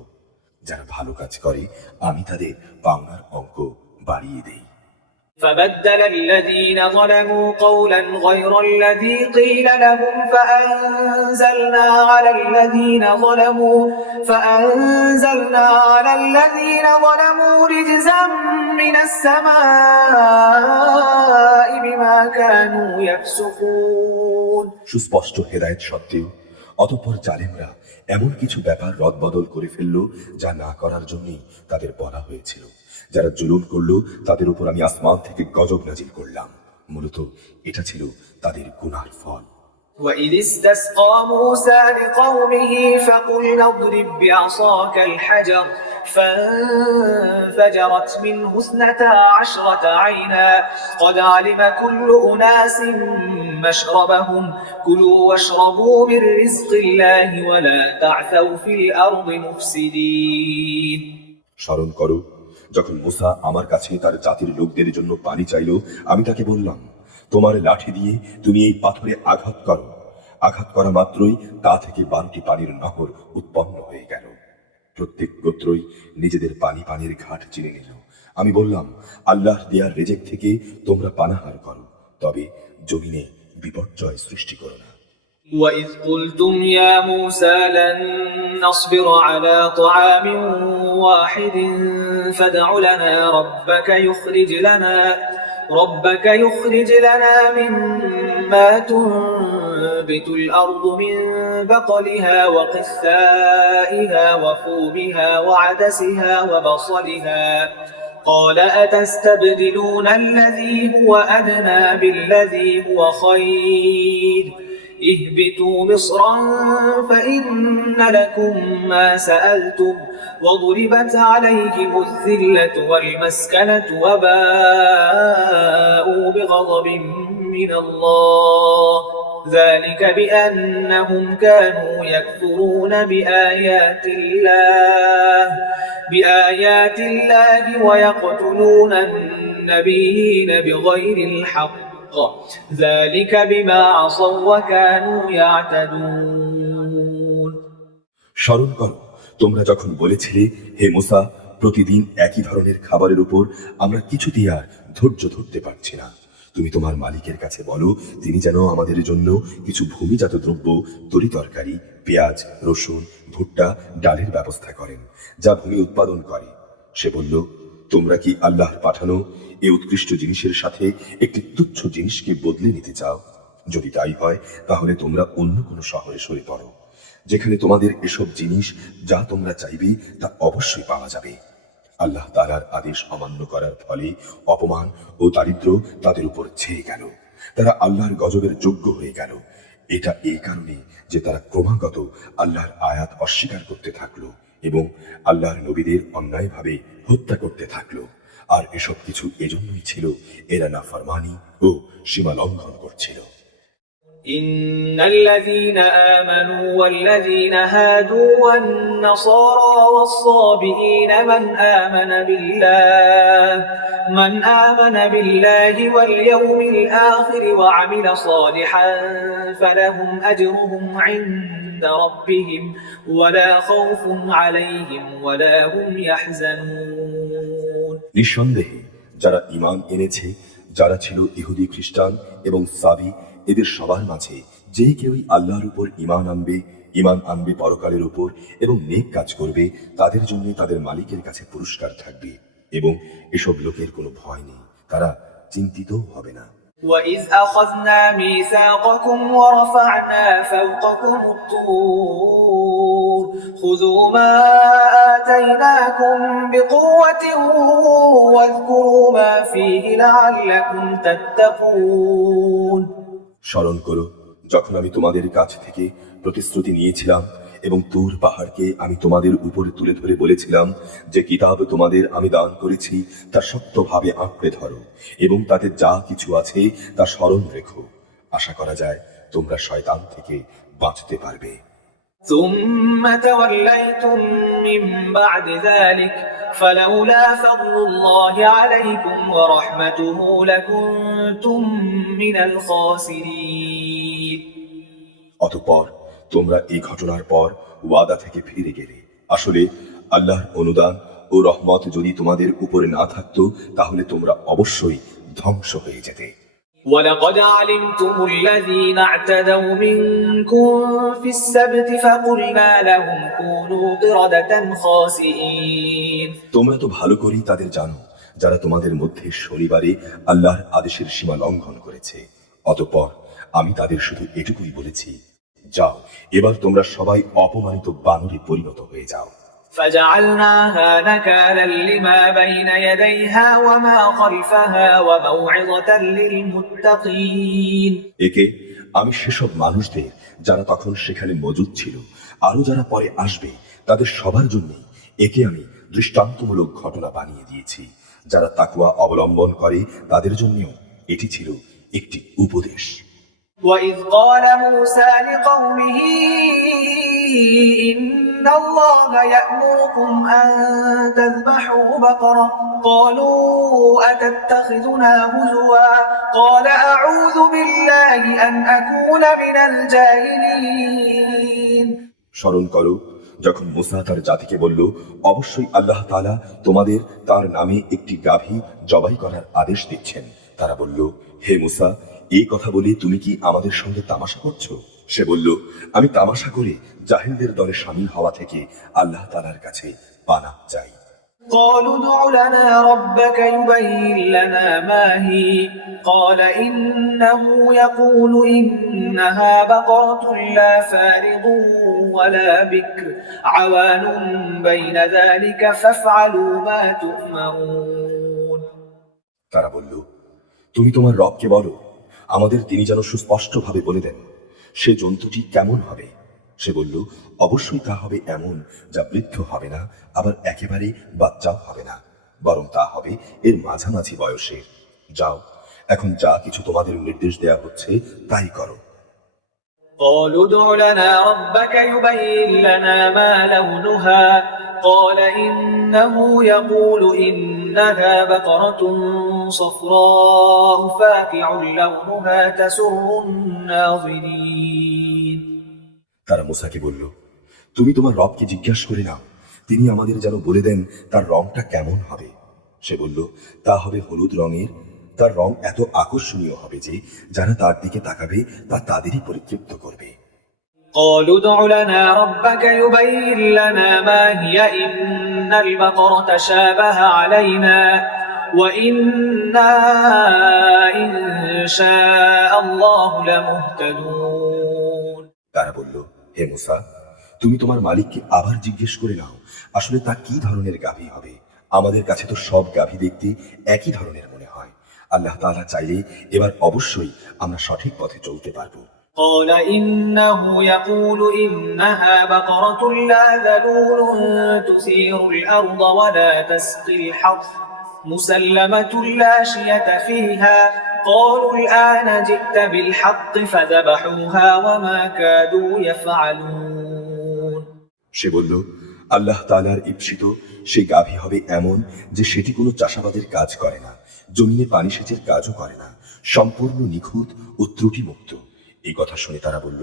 যারা ভালো কাজ করে আমি তাদের পাওনার অঙ্ক বাড়িয়ে দেই। فبدل الذين ظلموا قولا غير الذي قيل لهم فأنزلنا على الذين ظلموا رجزا من السماء بما كانوا يفسقون সুস্পষ্ট হেদায়েত সত্ত্বেও অতঃপর জালেমরা এমন কিছু ব্যাপার রদবদল করে ফেলল, যা না করার জন্যই তাদের বলা হয়েছিল। যারা জুলুম করল তাদের উপর আমি আসমান থেকে গজব নাজিল করলাম, মূলত এটা ছিল তাদের গুনার ফল। وَإِذِ اسْتَسْقَىٰ مُوسَىٰ لِقَوْمِهِ فَقُلْنَا اضْرِب بِّعَصَاكَ الْحَجَرَ فَانفَجَرَتْ مِنْهُ 12 عَيْنًا قَدْ عَلِمَ كُلُّ أُنَاسٍ مَّشْرَبَهُمْ كُلُوا وَاشْرَبُوا مِن رِّزْقِ اللَّهِ وَلَا تَعْثَوْا فِي الْأَرْضِ مُفْسِدِينَ স্মরণ করো, যখন মুসা আমার কাছে তার জাতির লোকদের জন্য পানি চাইল, আমি তাকে বললাম, তোমার লাঠি দিয়ে তুমি এই পাথরে আঘাত করো। আঘাত করা মাত্রই তা থেকে 12টি পানির নহর উৎপন্ন হয়ে গেল। প্রত্যেক গোত্রই নিজেদের পানির ঘাট চিনে নিল। আমি বললাম, আল্লাহর দেয়ার রেজেক থেকে তোমরা পানাহার করো, তবে জমিনে বিপর্যয় সৃষ্টি করো না। وَإِذْ قُلْتُمْ يَا مُوسَىٰ لَن نَّصْبِرَ عَلَىٰ طَعَامٍ وَاحِدٍ فَادْعُ لَنَا رَبَّكَ يُخْرِجْ لَنَا مِمَّا تُنبِتُ الْأَرْضُ مِن بَقْلِهَا وَقِثَّائِهَا وَفُومِهَا وَعَدَسِهَا وَبَصَلِهَا قَالَ أَتَسْتَبْدِلُونَ الَّذِي هُوَ أَدْنَىٰ بِالَّذِي هُوَ خَيْرٌ اهْبِطُوا مِصْرًا فَإِنَّ لَكُم مَّا سَأَلْتُمْ وَضُرِبَتْ عَلَيْهِمُ الذِّلَّةُ وَالْمَسْكَنَةُ وَبَاءُوا بِغَضَبٍ مِّنَ اللَّهِ ذَلِكَ بِأَنَّهُمْ كَانُوا يَكْفُرُونَ بِآيَاتِ اللَّهِ وَيَقْتُلُونَ النَّبِيِّينَ بِغَيْرِ الْحَقِّ ذَلِكَ بِمَا عَصَوا وَّكَانُوا يَعْتَدُونَ স্মরণ করো, তোমরা যখন বলেছিলে, হে মুসা, প্রতিদিন একই ধরনের খাবারের উপর আমরা কিছুতেই আর ধৈর্য ধরতে পারছি না। তুমি তোমার মালিকের কাছে বলো, তিনি যেন আমাদের জন্য কিছু ভূমিজাত দ্রব্য, তরি তরকারি, পেঁয়াজ, রসুন, ভুট্টা, ডালের ব্যবস্থা করেন, যা ভূমি উৎপাদন করে। সে বলল, তোমরা কি আল্লাহর পাঠানো এই উৎকৃষ্ট জিনিসের সাথে একটি তুচ্ছ জিনিসকে বদলে নিতে চাও? যদি তাই হয়, তাহলে তোমরা অন্য কোনো শহরে সরে পড়ো, যেখানে তোমাদের এসব জিনিস যা তোমরা চাইবে তা অবশ্যই পাওয়া যাবে। আল্লাহ তাআলার আদেশ অমান্য করার ফলে অপমান ও দারিদ্র্য তাদের উপর ছেয়ে গেল। তারা আল্লাহর গজবের যোগ্য হয়ে গেল। এটা এই কারণে যে তারা ক্রমাগত আল্লাহর আয়াত অস্বীকার করতে থাকলো এবং আল্লাহর নবীদের অন্যায়ভাবে হত্যা করতে থাকলো। আর এসব কিছু এজন্যই ছিল এরা নাফরমানি ও সীমা লঙ্ঘন করছিল। إن الذين آمنوا والذين هادوا والنصارى والصابئين من آمن بالله واليوم الآخر وعمل صالحا فلهم أجرهم عند ربهم ولا خوف عليهم ولا هم يحزنون। নিঃসন্দেহে যারা ঈমান এনেছে, যারা ছিল ইহুদি খ্রিস্টান এবং সাবি, এদের সবার মাঝে যে কেউই আল্লাহর উপর ঈমান আনবে পরকালের উপর এবং নেক কাজ করবে, তাদের জন্য তাদের মালিকের কাছে পুরস্কার থাকবে এবং এসব লোকের কোনো ভয় নেই, তারা চিন্তিতও হবে না। وَإِذْ أَخَذْنَا مِيثَاقَكُمْ وَرَفَعْنَا فَوْقَكُمُ الطُّورَ خُذُوا مَا آتَيْنَاكُمْ بِقُوَّةٍ وَاذْكُرُوا مَا فِيهِ لَعَلَّكُمْ تَتَّقُونَ। স্মরণ করো যখন আমি তোমাদের কাছ থেকে প্রতিশ্রুতি নিয়েছিলাম এবং তুর পাহাড়কে আমি তোমাদের উপরে তুলে ধরে বলেছিলাম যে কিতাব তোমাদের আমি দান করেছি তা শক্তভাবে আঁকড়ে ধরো এবং তাতে যা কিছু আছে তা স্মরণ রেখো। আশা করা যায় তোমরা শয়তান থেকে বাঁচতে পারবে। ثم توليتم من بعد ذلك فلولا فضل الله عليكم ورحمته لكنتم من الخاسرين। অতঃপর তোমরা এই ঘটনার পর ওয়াদা থেকে ফিরে গেলে। আসলে আল্লাহর অনুদান ও রহমত যদি তোমাদের উপরে না থাকতো তাহলে তোমরা অবশ্যই ধ্বংস হয়ে যেতে। ولقد علمتم الذين اعتدوا منكم في السبت فقلنا لهم كونوا قردة خاسئين। তোমরা তো ভালো করেই তাদের জানো যারা তোমাদের মধ্যে শনিবারে আল্লাহর আদেশের সীমা লঙ্ঘন করেছে। অতঃপর আমি তাদের শুধু এটুকুই বলেছি, যাও এবার তোমরা সবাই অপমানিত বানরে পরিণত হয়ে যাও। فجعلناها نكالا لما بين يديها وما خلفها وموعظة للمتقين। একে আমি সেসব মানুষদের যারা তখন সেখানে মজুদ ছিল আরো যারা পরে আসবে তাদের সবার জন্য একে আমি দৃষ্টান্তমূলক ঘটনা বানিয়ে দিয়েছি। যারা তাকওয়া অবলম্বন করে তাদের জন্যও এটি ছিল একটি উপদেশ। وإذ قال موسى لقومه إن الله يأمركم أن تذبحوا بقرة قالوا أتتخذنا هزوا قال أعوذ بالله أن أكون من الجاهلين। স্মরণ করো যখন মুসা তার জাতিকে বলল, অবশ্যই আল্লাহ তাআলা তোমাদের তার নামে একটি গাভী জবাই করার আদেশ দিচ্ছেন। তারা বলল, হে মুসা, এই কথা বলে তুমি কি আমাদের সঙ্গে তামাশা করছো? সে বলল, আমি তামাশা করে জাহিলদের দলে শামিল হওয়া থেকে আল্লাহ তাআলার কাছে পানাহ চাই। قالوا ادع لنا ربك يبين لنا ما هي قال إنه يقول إنها بقرة لا فارض ولا بكر عوان بين ذلك فافعلوا ما تؤمرون। তারা বলল, তুমি তোমার রবকে বলো আমাদের তিনি যেন সুস্পষ্টভাবে বলে দেন সে জন্তুটি কেমন হবে। সে বলল, অবশ্যই তা হবে এমন যা বৃদ্ধ হবে না আবার একেবারে বাচ্চাও হবে না, বরং তা হবে এর মাঝামাঝি বয়সের। যাও এখন যা কিছু তোমাদের নির্দেশ দেয়া হচ্ছে তাই করো। قالوا ادع لنا ربك يبين لنا ما لونها قال إنه يقول إنها بقرة صفراء فاقع لونها تسر الناظرين। তারা মুসাকে বলল, তুমি তোমার রবকে জিজ্ঞাসা করে নাও, তিনি আমাদের যেন বলে দেন তার রংটা কেমন হবে। সে বলল, তা হবে হলুদ রঙের, তার রং এত আকর্ষণীয় হবে যে যারা তার দিকে তাকাবে তা তাদেরই পরিতৃপ্ত করবে। قالوا ادع لنا ربك يبين لنا ما هي إن البقرة شابه علينا وإنا إن شاء الله لمهتدون। তারা বলল, হে মুসা, তুমি তোমার মালিককে আবার জিজ্ঞেস করে নাও আসলে তা কি ধরনের গাভী হবে। আমাদের কাছে তো সব গাভী দেখতে একই ধরনের মনে হয়। আল্লাহ তাআলা চাইলে এবার অবশ্যই আমরা সঠিক পথে চলতে পারবো। قال إنه يقول إنها بقرة لا ذلول تثير الأرض ولا تسقي الحرث مسلمة لا شية فيها قالوا الآن جئت بالحق فذبحوها وما كادوا يفعلون সে বলল, আল্লাহ তাআলার ঈপ্সিত সেই গাভী হবে এমন যে সেটি কোনো চাষাবাদের কাজ করে না, জমিনে পানি সেচের কাজও করে না, সম্পূর্ণ নিখুঁত ও ত্রুটিমুক্ত। এই কথা শুনে তারা বলল,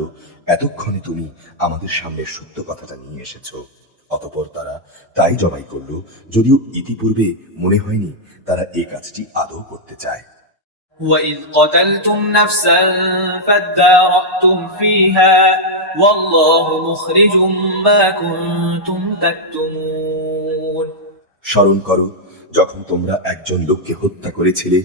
এতক্ষণে তুমি আমাদের সামনে সত্য কথাটা নিয়ে এসেছো। অতঃপর তারা তাই জবাই করল, যদিও ইতিপূর্বে মনে হয়নি তারা এই কাজটি আদৌ করতে চায়। وإذ قتلتم نفسا فادارأتم فيها والله مخرج ما كنتم تكتمون স্মরণ করো যখন তোমরা একজন লোককে হত্যা করেছিলে,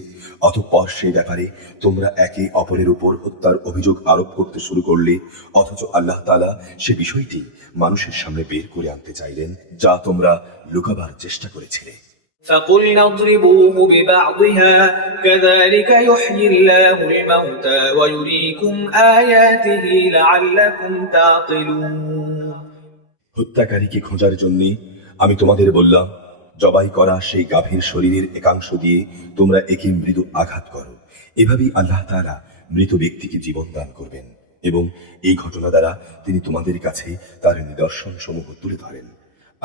অতঃপর সেই ব্যাপারে তোমরা একে অপরের উপর হত্যার অভিযোগ আরোপ করতে শুরু করলে, অথচ আল্লাহ তাআলা সে বিষয়টি মানুষের সামনে বের করে আনতে চাইলেন যা তোমরা লুকাবার চেষ্টা করেছিলে। فقلنا اضربوه ببعضها كذلك يحيي الله الموتى ويريكم آياته لعلكم تعقلون হত্যাকারীকে খোঁজার জন্য আমি তোমাদের বললাম, জবাই করা সেই গাভীর শরীরের একাংশ দিয়ে তোমরা একে মৃদু আঘাত করো। এভাবেই আল্লাহ তাআলা মৃত ব্যক্তিকে জীবন দান করবেন এবং এই ঘটনা দ্বারা তিনি তোমাদের কাছে তার নিদর্শন সমূহ তুলে ধরেন।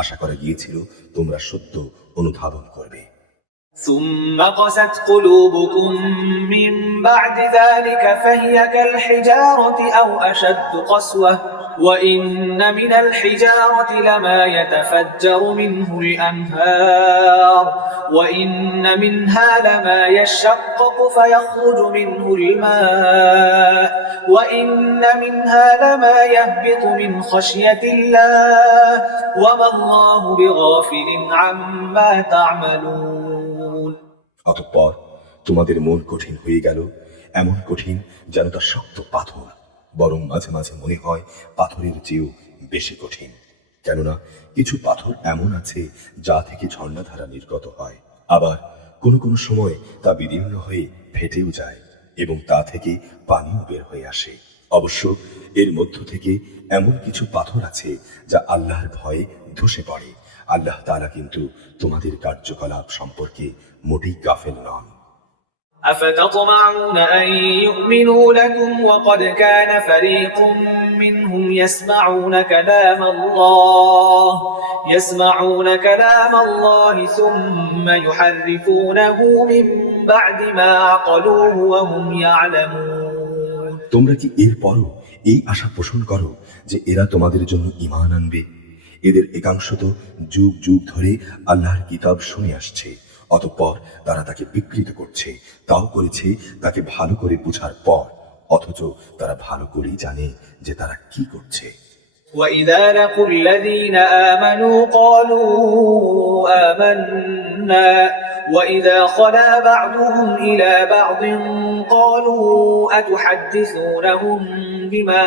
আশা করা গিয়েছিল তোমরা সত্য অনুধাবন করবে। ثم قست قلوبكم من بعد ذلك فهي كالحجارة أو أشد قسوة وإن من الحجارة لما يتفجر منه الأنهار وإن منها لما يشقق فيخرج منه الماء وإن منها لما يهبط من خشية الله وما الله بغافل عما تعملون অতঃপর তোমাদের মন কঠিন হয়ে গেল, এমন কঠিন যেন তা শক্ত পাথর, বরং মাঝে মাঝে মনে হয় পাথরের চেয়েও বেশি কঠিন। কেননা কিছু পাথর এমন আছে যা থেকে ঝর্ণাধারা নির্গত হয়, আবার কোনো কোনো সময় তা বিদীর্ণ হয়ে ফেটেও যায় এবং তা থেকে পানিও বের হয়ে আসে। অবশ্য এর মধ্য থেকে এমন কিছু পাথর আছে যা আল্লাহর ভয়ে ধসে পড়ে। আল্লাহ তাআলা কিন্তু তোমাদের কার্যকলাপ সম্পর্কে মোটেই গাফেল নন। أفتطمعون أن يؤمنوا لكم وقد كان فريق منهم يسمعون كلام الله ثم يحرفونه من بعد ما عقلوه وهم يعلمون তোমরা কি এরপরও এই আশা পোষণ করো যে এরা তোমাদের জন্য ঈমান আনবে? এদের একাংশ তো যুগ যুগ ধরে আল্লাহর কিতাব শুনে আসছে, অতঃপর তারা তাকে বিকৃত করছে, তাও করেছে তাকে ভালো করে বুঝার পর, অথচ তারা ভালো করেই জানে যে তারা কি করছে। وَإِذَا لَقُوا الَّذِينَ آمَنُوا قَالُوا آمَنَّا وَإِذَا خَلَا بَعْضُهُمْ إِلَى بَعْضٍ قَالُوا أَتُحَدِّثُونَهُم بِمَا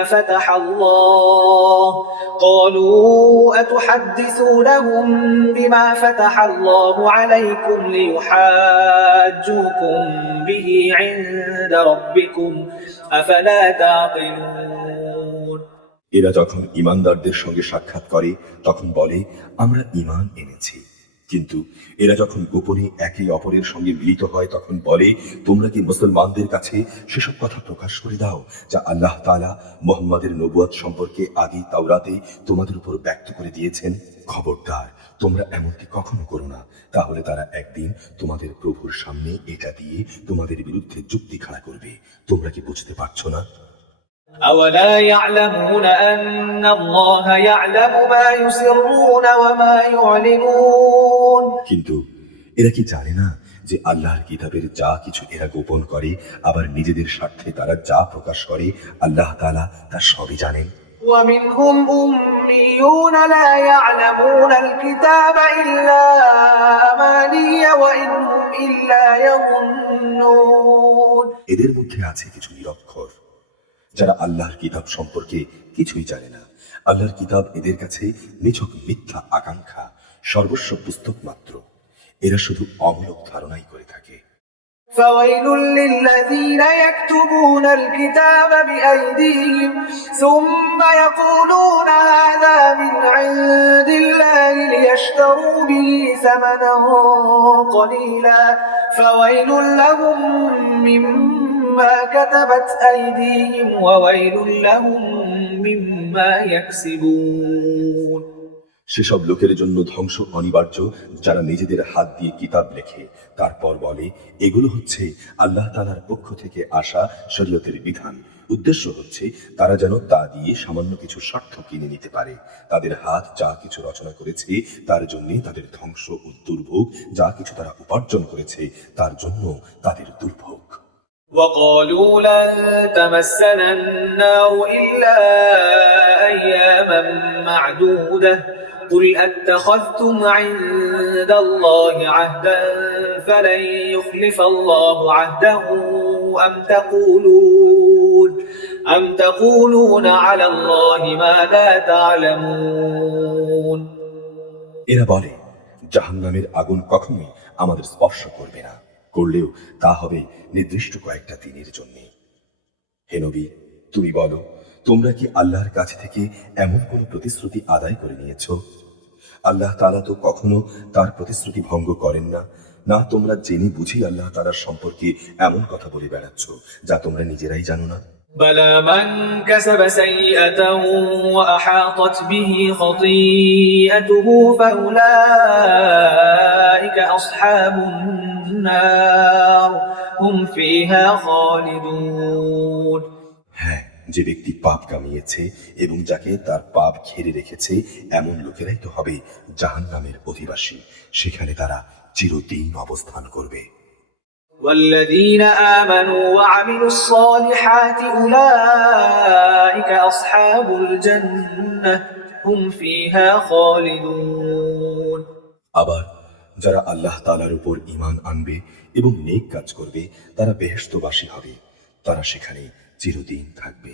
فَتَحَ اللَّهُ عَلَيْكُمْ لِيُحَاجُّوكُم بِهِ عِندَ رَبِّكُمْ أَفَلَا تَعْقِلُونَ এরা যখন ঈমানদারদের সঙ্গে সাক্ষাৎ করে তখন বলে আমরা ঈমান এনেছি, কিন্তু এরা যখন গোপনে একে অপরের সঙ্গে মিলিত হয় তখন বলে তোমরা কি মুসলমানদের কাছে সেসব কথা প্রকাশ করে দাও যা আল্লাহ তাআলা মুহাম্মাদের নবুয়ত সম্পর্কে আদি তাওরাতে তোমাদের উপর ব্যক্ত করে দিয়েছেন। খবরদার, তোমরা এমনটি কখনো করো না, তাহলে তারা একদিন তোমাদের প্রভুর সামনে এটা দিয়ে তোমাদের বিরুদ্ধে যুক্তি খাড়া করবে। তোমরা কি বুঝতে পারছো না? أَوَلَا يَعْلَمُونَ أَنَّ اللَّهَ يَعْلَمُ مَا يُسِرُّونَ وَمَا يُعْلِنُونَ কিন্তু এরা কি জানে না যে আল্লাহর কিতাবের যা কিছু এরা গোপন করে আবার নিজেদের স্বার্থে তারা যা প্রকাশ করে আল্লাহ তাআলা তা সবই জানেন। وَمِنْهُمْ أُمِّيُّونَ لَا يَعْلَمُونَ الْكِتَابَ إِلَّا أَمَانِيَّ وَإِنْ هُمْ إِلَّا يَظُنُّونَ এদের মধ্যে আছে কিছু নিরক্ষর যারা আল্লাহর কিতাব সম্পর্কে কিছুই জানে না, আল্লাহর কিতাব এদের কাছে নিছক মিথ্যা আকাঙ্ক্ষা, সর্বস্ব পুস্তক মাত্র। এরা শুধু অমূলক ধারণাই করে থাকে। فويل للذين يكتبون الكتاب بأيديهم ثم يقولون هذا من عند الله ليشتروا به ثمنا قليلا فويل لهم مما كتبت أيديهم وويل لهم مما يكسبون। সেসব লোকের জন্য ধ্বংস অনিবার্য যারা নিজেদের হাত দিয়ে কিতাব লেখে, তারপর বলে এগুলো হচ্ছে আল্লাহ তাআলার পক্ষ থেকে আসা শরীয়তের বিধান। উদ্দেশ্য হচ্ছে তারা যেন তা দিয়ে সামান্য কিছু স্বার্থ কিনে নিতে পারে। তাদের হাত যা কিছু রচনা করেছে তার জন্য তাদের ধ্বংস ও দুর্ভোগ, যা কিছু তারা উপার্জন করেছে তার জন্য তাদের দুর্ভোগ। وقالوا لن تمسنا النار إلا أياما معدودة قل أتخذتم عند الله عهدا فلن يخلف الله عهده أم تقولون على الله ما لا تعلمون। এরা বলে জাহান্নামের আগুন কখনোই আমাদের স্পর্শ করবে না, করলেও তা হবে নির্দিষ্ট কয়েকটা দিনের জন্য। হে নবী, তুমি বলো, তোমরা কি আল্লাহর কাছ থেকে এমন কোন প্রতিশ্রুতি আদায় করে নিয়েছ? আল্লাহ তাআলা তো কখনো তার প্রতিশ্রুতি ভঙ্গ করেন না। না তোমরা জেনে বুঝি আল্লাহ তাআলার সম্পর্কে এমন কথা বলে বেড়াচ্ছ যা তোমরা নিজেরাই জানো না। بلى من كسب سيئة وأحاطت به خطيئته فأولئك أصحاب النار هم فيها خالدون। হ্যাঁ, যে ব্যক্তি পাপ কামিয়েছে এবং যাকে তার পাপ ঘিরে রেখেছে এমন লোকেরাই তো হবে জাহান্নামের অধিবাসী, সেখানে তারা চিরদিন অবস্থান করবে। والذين آمنوا وعملوا الصالحات أولئك أصحاب الجنة هم فيها خالدون। আবার যারা আল্লাহ তাআলার উপর ঈমান আনবে এবং নেক কাজ করবে তারা বেহেশতবাসী হবে, তারা সেখানে চিরদিন থাকবে।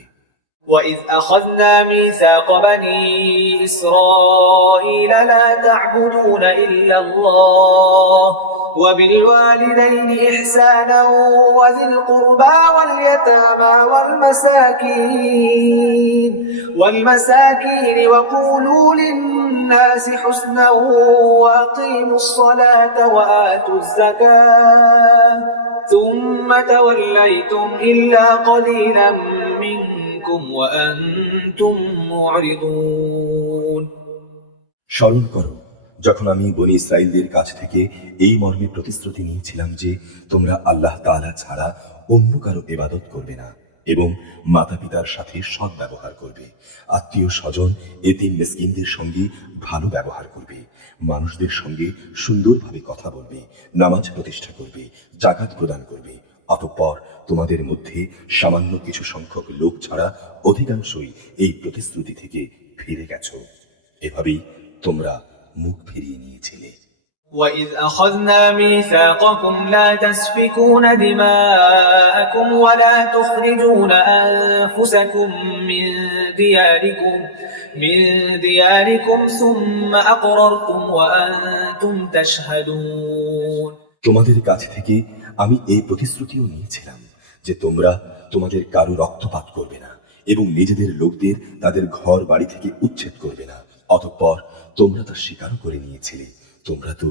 وإذ أخذنا ميثاق بني إسرائيل لا تعبدون إلا الله وبالوالدين إحسانا وذي القربى واليتامى والمساكين وقولوا للناس حسنا وأقيموا الصلاة وآتوا الزكاة ثم توليتم إلا قليلا منكم وأنتم معرضون। স্মরণ করো যখন আমি বনী ইসরাঈলদের কাছ থেকে এই মর্মে প্রতিশ্রুতি নিয়েছিলাম যে তোমরা আল্লাহ তাআলা ছাড়া অন্য কারো ইবাদত করবে না এবং মাতা পিতার সাথে সৎ ব্যবহার করবে, আত্মীয় স্বজন এতিম মিসকিনদের সঙ্গে ভালো ব্যবহার করবে, মানুষদের সঙ্গে সুন্দরভাবে কথা বলবে, নামাজ প্রতিষ্ঠা করবে, যাকাত প্রদান করবে। অতঃপর তোমাদের মধ্যে সামান্য কিছু সংখ্যক লোক ছাড়া অধিকাংশই এই প্রতিশ্রুতি থেকে ফিরে গেছো। এভাবেই তোমরা মুখ ফিরিয়ে নিয়েছিলে। وإذ أخذنا ميثاقكم لا تسفكون دماءكم ولا تخرجون أنفسكم من دياركم ثم أقررتم وأنتم تشهدون। তোমাদের কাছ থেকে আমি এই প্রতিশ্রুতিও নিয়েছিলাম যে তোমরা তোমাদের কারো রক্তপাত করবে না এবং নিজেদের লোকদের তাদের ঘর বাড়ি থেকে উচ্ছেদ করবে না। অতঃপর তোমরা তা স্বীকারও করে নিয়েছিলে, তোমরা তো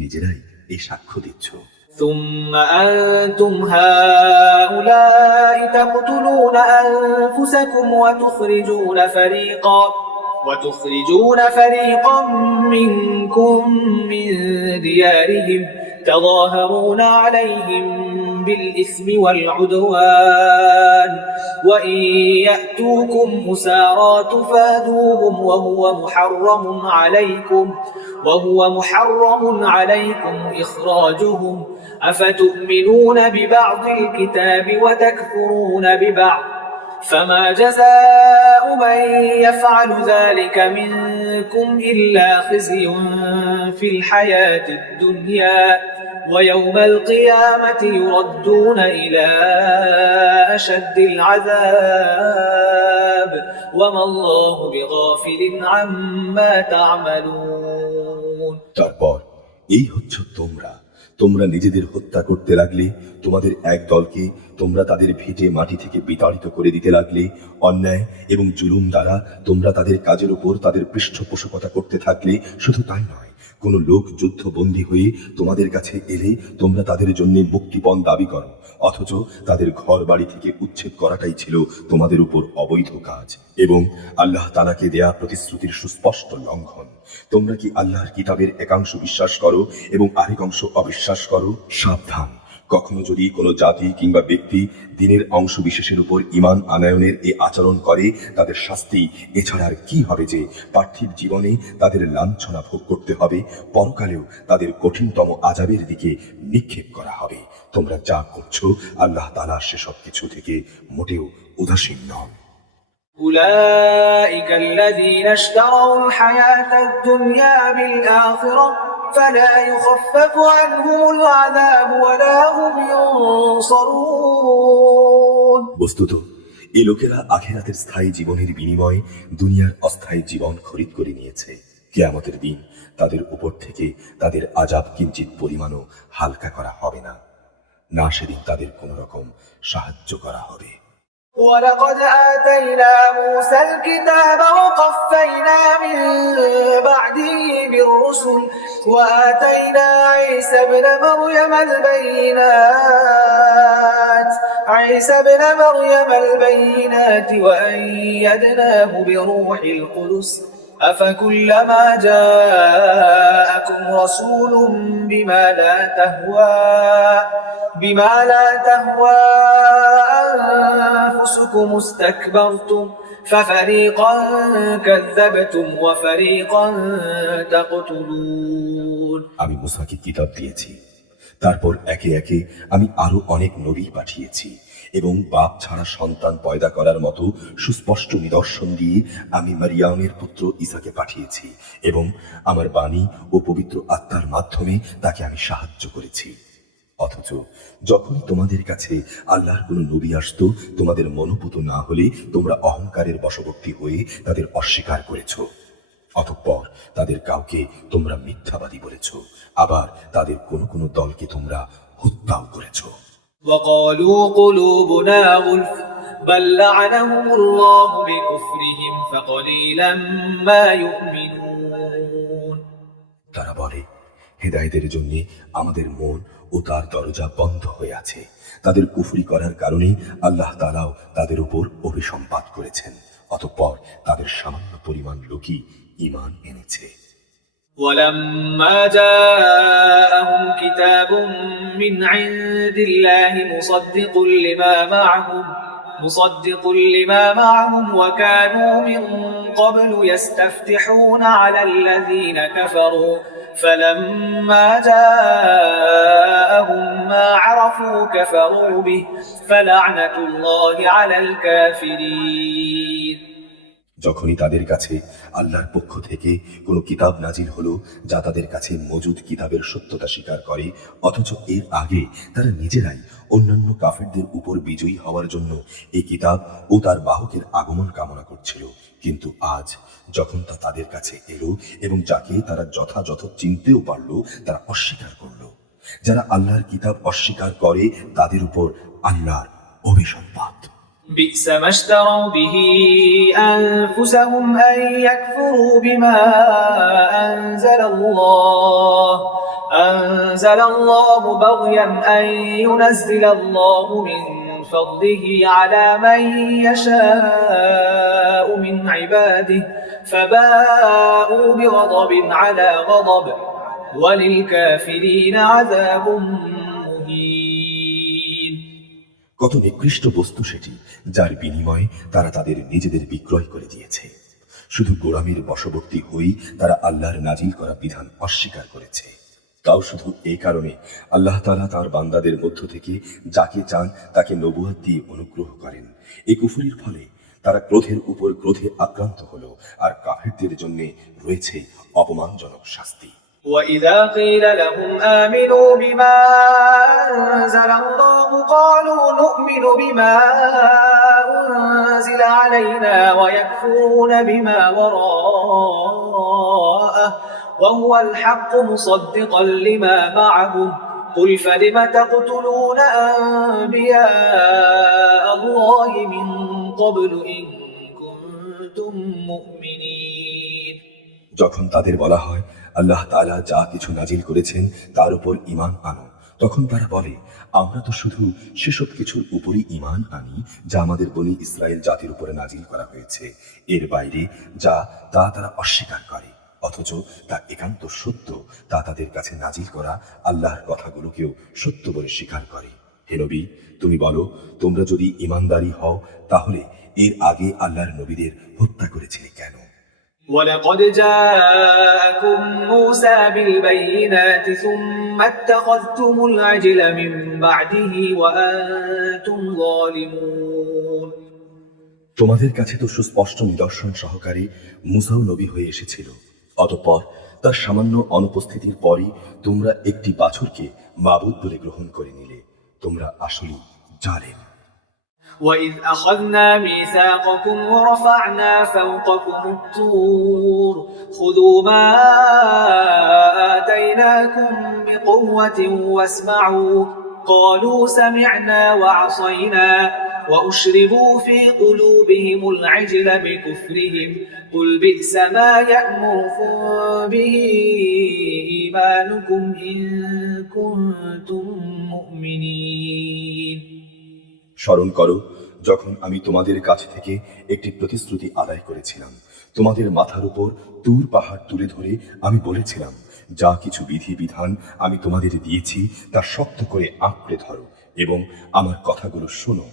নিজেরাই এই সাক্ষ্য দিচ্ছ। ثم أنتم هؤلاء تقتلون أنفسكم وتخرجون فريقا منكم من ديارهم تظاهرون عليهم بالإثم والعدوان وإن يأتوكم أسارى تفادوهم وهو محرم عليكم إخراجهم أفتؤمنون ببعض الكتاب وتكفرون ببعض فما جزاء من يفعل ذلك منكم إلا خزي في الحياة الدنيا ويوم القيامة يردون إلى أشد العذاب وما الله بغافل عما تعملون. তারপর এই হচ্ছে তোমরা নিজেদের হত্যা করতে লাগলে, তোমাদের এক দলকে তোমরা তাদের ভিটে মাটি থেকে বিতাড়িত করে দিতে লাগলে, অন্যায় এবং জুলুম দ্বারা তোমরা তাদের কাজের উপর তাদের পৃষ্ঠপোষকতা করতে থাকলে। শুধু তাই নয়, কোন লোক যুদ্ধবন্দী হয়ে তোমাদের কাছে এলে তোমরা তাদের জন্য মুক্তিপণ দাবি করো, অথচ তাদের ঘর বাড়ি থেকে উচ্ছেদ করাটাই ছিল তোমাদের উপর অবৈধ কাজ এবং আল্লাহ তাআলাকে দেয়া প্রতিশ্রুতির সুস্পষ্ট লঙ্ঘন। তোমরা কি আল্লাহর কিতাবের একাংশ বিশ্বাস করো এবং আরেক অংশ অবিশ্বাস করো? সাবধান, কখনো যদি কোনো জাতি কিংবা ব্যক্তি দিনের অংশ বিশেষের উপর ঈমান আনয়নের এই আচরণ করে, তাদের শাস্তি এছাড়া আর কি হবে যে পার্থিব জীবনে তাদের লাঞ্ছনা ভোগ করতে হবে, পরকালেও তাদের কঠিনতম আযাবের দিকে নিক্ষেপ করা হবে। তোমরা যা করছো, আল্লাহ তাআলা সেসব কিছু থেকে মোটেও উদাসীন নন। أولئك الذين اشتروا الحياة الدنيا بالآخرة فلا يخفف عنهم العذاب ولا هم ينصرون. বস্তুত এই লোকেরা আখিরাতের স্থায়ী জীবনের বিনিময়ে দুনিয়ার অস্থায়ী জীবন খরিদ করে নিয়েছে। কিয়ামতের দিন তাদের উপর থেকে তাদের আযাব কিঞ্চিত পরিমাণও হালকা করা হবে না, না সেদিন তাদের কোন রকম সাহায্য করা হবে। ولقد آتينا موسى الكتاب وقفينا من بعده بالرسل وآتينا عيسى ابن مريم البينات وأيدناه بروح القدس أفكلما جاءكم رسول بما لا تهوى أنفسكم استكبرتم ففريقا كذبتم وفريقا تقتلون. আমি মুসাকে কিতাব দিয়েছি, তারপর একে একে আমি আরো অনেক নবী পাঠিয়েছি এবং বাপ ছাড়া সন্তান পয়দা করার মতো সুস্পষ্ট নিদর্শন দিয়ে আমি মারিয়ামের পুত্র ঈসাকে পাঠিয়েছি এবং আমার বাণী ও পবিত্র আত্মার মাধ্যমে তাকে আমি সাহায্য করেছি। অথচ যখন তোমাদের কাছে আল্লাহর কোনো নবী আসতো, তোমাদের মনোপুত না হলে তোমরা অহংকারের বশবর্তী হয়ে তাদের অস্বীকার করেছ। অতঃপর তাদের কাউকে তোমরা মিথ্যাবাদী বলেছ, আবার তাদের কোনো কোনো দলকে তোমরা হত্যাও করেছ। وقالوا قلوبنا غلف بل لعنهم الله بكفرهم فقليلا ما يؤمنون. তারা বলে, হেদায়েতের জন্য আমাদের মন ও তার দরজা বন্ধ হয়ে আছে। তাদের কুফরি করার কারণে আল্লাহ তাআলাও তাদের উপর অভিসম্পাত করেছেন, অতঃপর তাদের সামান্য পরিমাণ লোকই ঈমান এনেছে। ولما جاءهم كتاب من عند الله مصدق لما معهم وكانوا من قبل يستفتحون على الذين كفروا فلما جاءهم ما عرفوا كفروا به فلعنة الله على الكافرين. যখনই তাদের কাছে আল্লাহর পক্ষ থেকে কোনো কিতাব নাজিল হলো যা তাদের কাছে মজুদ কিতাবের সত্যতা স্বীকার করে, অথচ এর আগে তারা নিজেরাই অন্যান্য কাফেরদের উপর বিজয়ী হওয়ার জন্য এই কিতাব ও তার বাহকের আগমন কামনা করছিল, কিন্তু আজ যখন তা তাদের কাছে এলো এবং যাকে তারা যথাযথ চিনতেও পারল, তারা অস্বীকার করল। যারা আল্লাহর কিতাব অস্বীকার করে তাদের উপর আল্লাহর অভিসম্পাত। بئس ما اشتروا به أنفسهم أن يكفروا بما أنزل الله بغيا أن ينزل الله من فضله على من يشاء من عباده فباءوا بغضب على غضب وللكافرين عذاب مهين. কত নিকৃষ্ট বস্তু সেটি, যার বিনিময়ে তারা তাদের নিজেদের বিক্রয় করে দিয়েছে। শুধু গোলামীর বশবর্তী হয়েই তারা আল্লাহর নাজিল করা বিধান অস্বীকার করেছে। তাও শুধু এই কারণে আল্লাহ তাআলা তার বান্দাদের মধ্য থেকে যাকে চান তাকে নবুয়ত দিয়ে অনুগ্রহ করেন। এই কুফরির ফলে তারা ক্রোধের উপর ক্রোধে আক্রান্ত হলো, আর কাফেরদের জন্য রয়েছে অপমানজনক শাস্তি। وإذا قيل لهم آمنوا بما أنزل الله قالوا نؤمن بما أنزل علينا ويكفرون بما وراءه وهو الحق مصدقا لما معهم قل فلم تقتلون أنبياء الله من قبل إن كنتم مؤمنين। যখন তাদের বলা হয় আল্লাহ তাআলা যা কিছু নাজিল করেছেন তার উপর ঈমান আনো, তখন তারা বলে আমরা তো শুধু সেসব কিছুর উপরই ঈমান আনি যা আমাদের বনি ইসরায়েল জাতির উপরে নাজিল করা হয়েছে, এর বাইরে যা তারা অস্বীকার করে, অথচ তা একান্ত সত্য, তা তাদের কাছে নাজিল করা আল্লাহর কথাগুলোকেও সত্য বলে স্বীকার করে। হে নবী, তুমি বলো তোমরা যদি ঈমানদারি হও তাহলে এর আগে আল্লাহর নবীদের হত্যা করেছিলে কেন? ولقد جاءكم موسى بالبينات ثم اتخذتم العجل من بعده وأنتم ظالمون। তোমাদের কাছে তো সুস্পষ্ট নিদর্শন সহকারে মুসাও নবী হয়ে এসেছিল, অতঃপর তার সামান্য অনুপস্থিতির পরই তোমরা একটি বাছুরকে মাবুদ বলে গ্রহণ করে নিলে। তোমরা আসলেই জালেম। وإذ أخذنا ميثاقكم ورفعنا فوقكم الطور خذوا ما آتيناكم بقوة واسمعوا قالوا سمعنا وعصينا وأشربوا في قلوبهم العجل بكفرهم قل بئس ما يأمركم به إيمانكم إن كنتم مؤمنين। স্মরণ করো যখন আমি তোমাদের কাছ থেকে একটি প্রতিশ্রুতি আদায় করেছিলাম, তোমাদের মাথার উপর তুর পাহাড় তুলে ধরে আমি বলেছিলাম যা কিছু বিধি বিধান আমি তোমাদের দিয়েছি তা শক্ত করে আঁকড়ে ধরো এবং আমার কথাগুলো শোনো।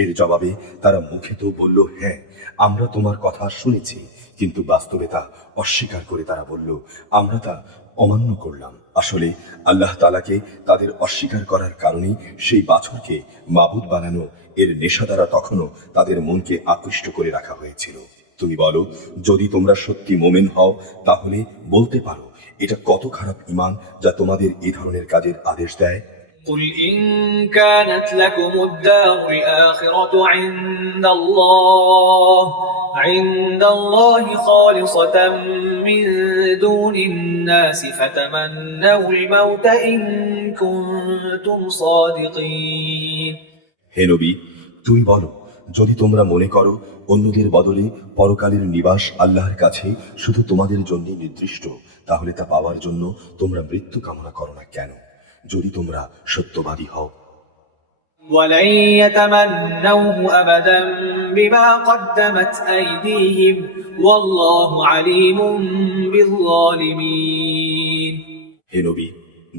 এর জবাবে তারা মুখে তো বলল হ্যাঁ আমরা তোমার কথা শুনেছি, কিন্তু বাস্তবে তা অস্বীকার করে তারা বলল আমরা তা অমান্য করলাম। আসলে আল্লাহ তাআলাকে তাদের অস্বীকার করার কারণেই সেই বাছুরকে মাবুদ বানানো এর নেশা দ্বারা তখনও তাদের মনকে আকৃষ্ট করে রাখা হয়েছিল। তুমি বলো যদি তোমরা সত্যি মোমেন হও তাহলে বলতে পারো এটা কত খারাপ ঈমান যা তোমাদের এই ধরনের কাজের আদেশ দেয়। قل إن كانت لكم الدار الآخرة عند الله خالصة من دون الناس فتمنوا الموت إن كنتم صادقين। হে নবী, তুমি বলো যদি তোমরা মনে করো অন্যদের বদলে পরকালের নিবাস আল্লাহর কাছে শুধু তোমাদের জন্য নির্দিষ্ট, তাহলে তা পাওয়ার জন্য তোমরা মৃত্যু কামনা করো না কেন, যদি তোমরা সত্যবাদী হও। ولن يتمنوه أبدا بما قدمت أيديهم والله عليم بالظالمين। হে নবী,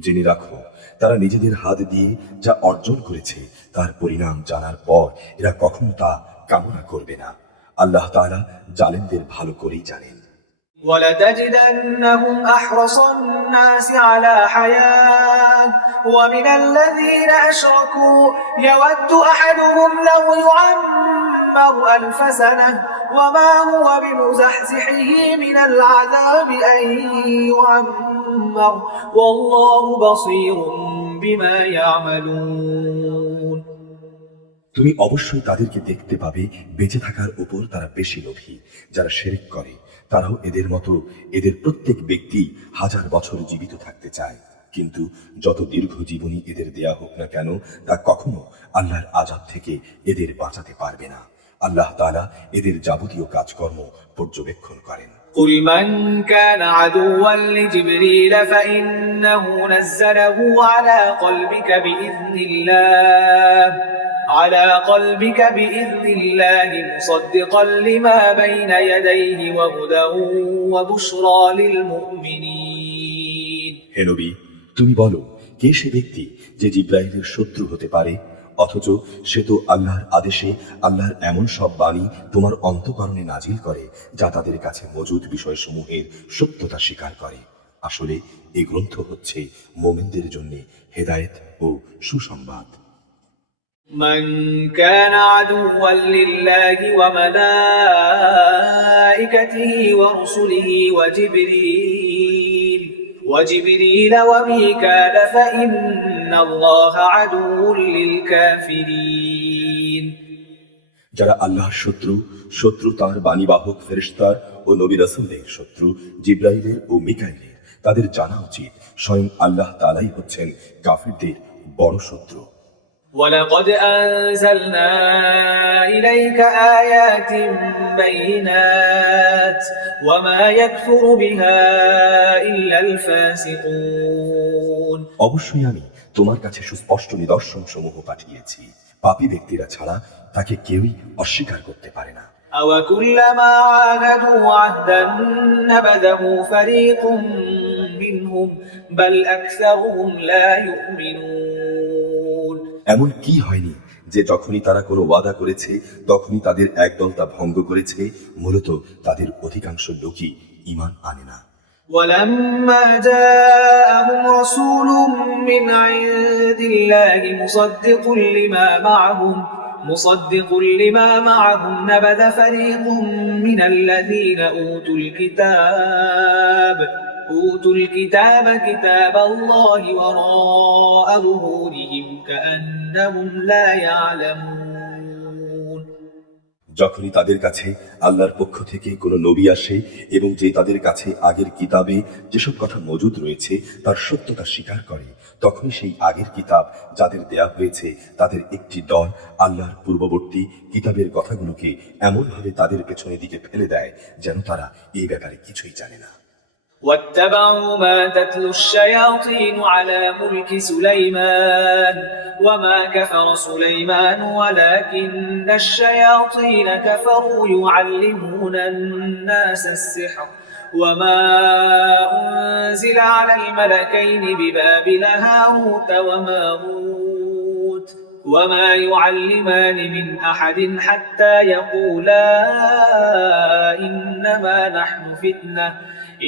জেনে রাখো তারা নিজেদের হাত দিয়ে যা অর্জন করেছে তার পরিণাম জানার পর এরা কখনো তা কামনা করবে না। আল্লাহ তাআলা জালেমদের ভালো করেই জানেন। ولتجدنهم أحرص الناس على حياة ومن الذين أشركوا يود أحدهم لو يعمر 1000 سنة وما هو بمزحزحه من العذاب أن يعمر والله بصير بما يعملون। তুমি অবশ্যই তাদেরকে দেখতে পাবে বেঁচে থাকার উপর তারা বেশি লোভী। যারা শিরক করে তারাও এদের মতো এদের প্রত্যেক ব্যক্তি 1000 বছর জীবিত থাকতে চায়, কিন্তু যত দীর্ঘ জীবনী এদের দেয়া হোক না কেন তা কখনো আল্লাহর আযাব থেকে এদের বাঁচাতে পারবে না। আল্লাহ তাআলা এদের যাবতীয় কাজকর্ম পর্যবেক্ষণ করেন। قل من كان عدوا لجبريل فإنه نزله على قلبك بإذن الله مصدقا لما بين يديه وهدى وبشرى للمؤمنين। হে নবী, তুমি বলো কে সে ব্যক্তি যে জিবরাইলের শত্রু হতে পারে, অথচ সে তো আল্লাহর আদেশে আল্লাহর এমন সব বাণী তোমার অন্তঃকরণে নাজিল করে যা তাদের কাছে মজুদ বিষয়সমূহের সত্যতা স্বীকার করে। আসলে এই গ্রন্থ হচ্ছে মুমিনদের জন্য হেদায়েত ও সুসংবাদ। من كان عدوا لله وملائكته ورسله وجبريل وميكال فإن الله عدو للكافرين যারা আল্লাহর শত্রু, শত্রু তার বাণীবাহক ফেরেশতার ও নবী রাসূলদের শত্রু জিবরাইলের ও মিকাইলের, তাদের জানা উচিত স্বয়ং আল্লাহ তাআলাই হচ্ছেন কাফিরদের বড় শত্রু। ولقد أنزلنا إليك آيات بينات وما يكفر بها إلا الفاسقون অবশ্যই আমি তোমার কাছে সুস্পষ্ট নিদর্শন সমূহ পাঠিয়েছি, পাপী ব্যক্তিরা ছাড়া তাকে কেউই অস্বীকার করতে পারে না। أَوَكُلَّمَا عَاهَدُوا عَهْدًا نَبَذَهُ فَرِيقٌ مِّنْهُمْ بَلْ أَكْثَرُهُمْ لَا يُؤْمِنُونَ এমন কি হয়নি যে যখনই তারা কোনো ওয়াদা করেছে তখনই তাদের একদল তা ভঙ্গ করেছে, মূলত তাদের অধিকাংশ লোকই ঈমান আনে না। وَلَمَّا جَاءَهُمْ رَسُولٌ مِّنْ عِندِ اللَّهِ مُصَدِّقٌ لِّمَا مَعَهُمْ نَبَذَ فَرِيقٌ مِّنَ الَّذِينَ أُوتُوا الْكِتَابَ كِتَابَ اللَّهِ وَرَاءَ ظُهُورِهِمْ كَأَنَّهُمْ لَا يَعْلَمُونَ যখনই তাদের কাছে আল্লাহর পক্ষ থেকে কোনো নবী আসে এবং যে তাদের কাছে আগের কিতাবে যেসব কথা মজুদ রয়েছে তার সত্যতা স্বীকার করে, তখনই সেই আগের কিতাব যাদের দেয়া হয়েছে তাদের একটি দল আল্লাহর পূর্ববর্তী কিতাবের কথাগুলোকে এমনভাবে তাদের পেছনের দিকে ফেলে দেয় যেন তারা এই ব্যাপারে কিছুই জানে না। واتبعوا ما تتلو الشياطين على ملك سليمان وما كفر سليمان ولكن الشياطين كفروا يعلمون الناس السحر وما أنزل على الملكين ببابل هاروت وماروت وما يعلمان من أحد حتى يقولا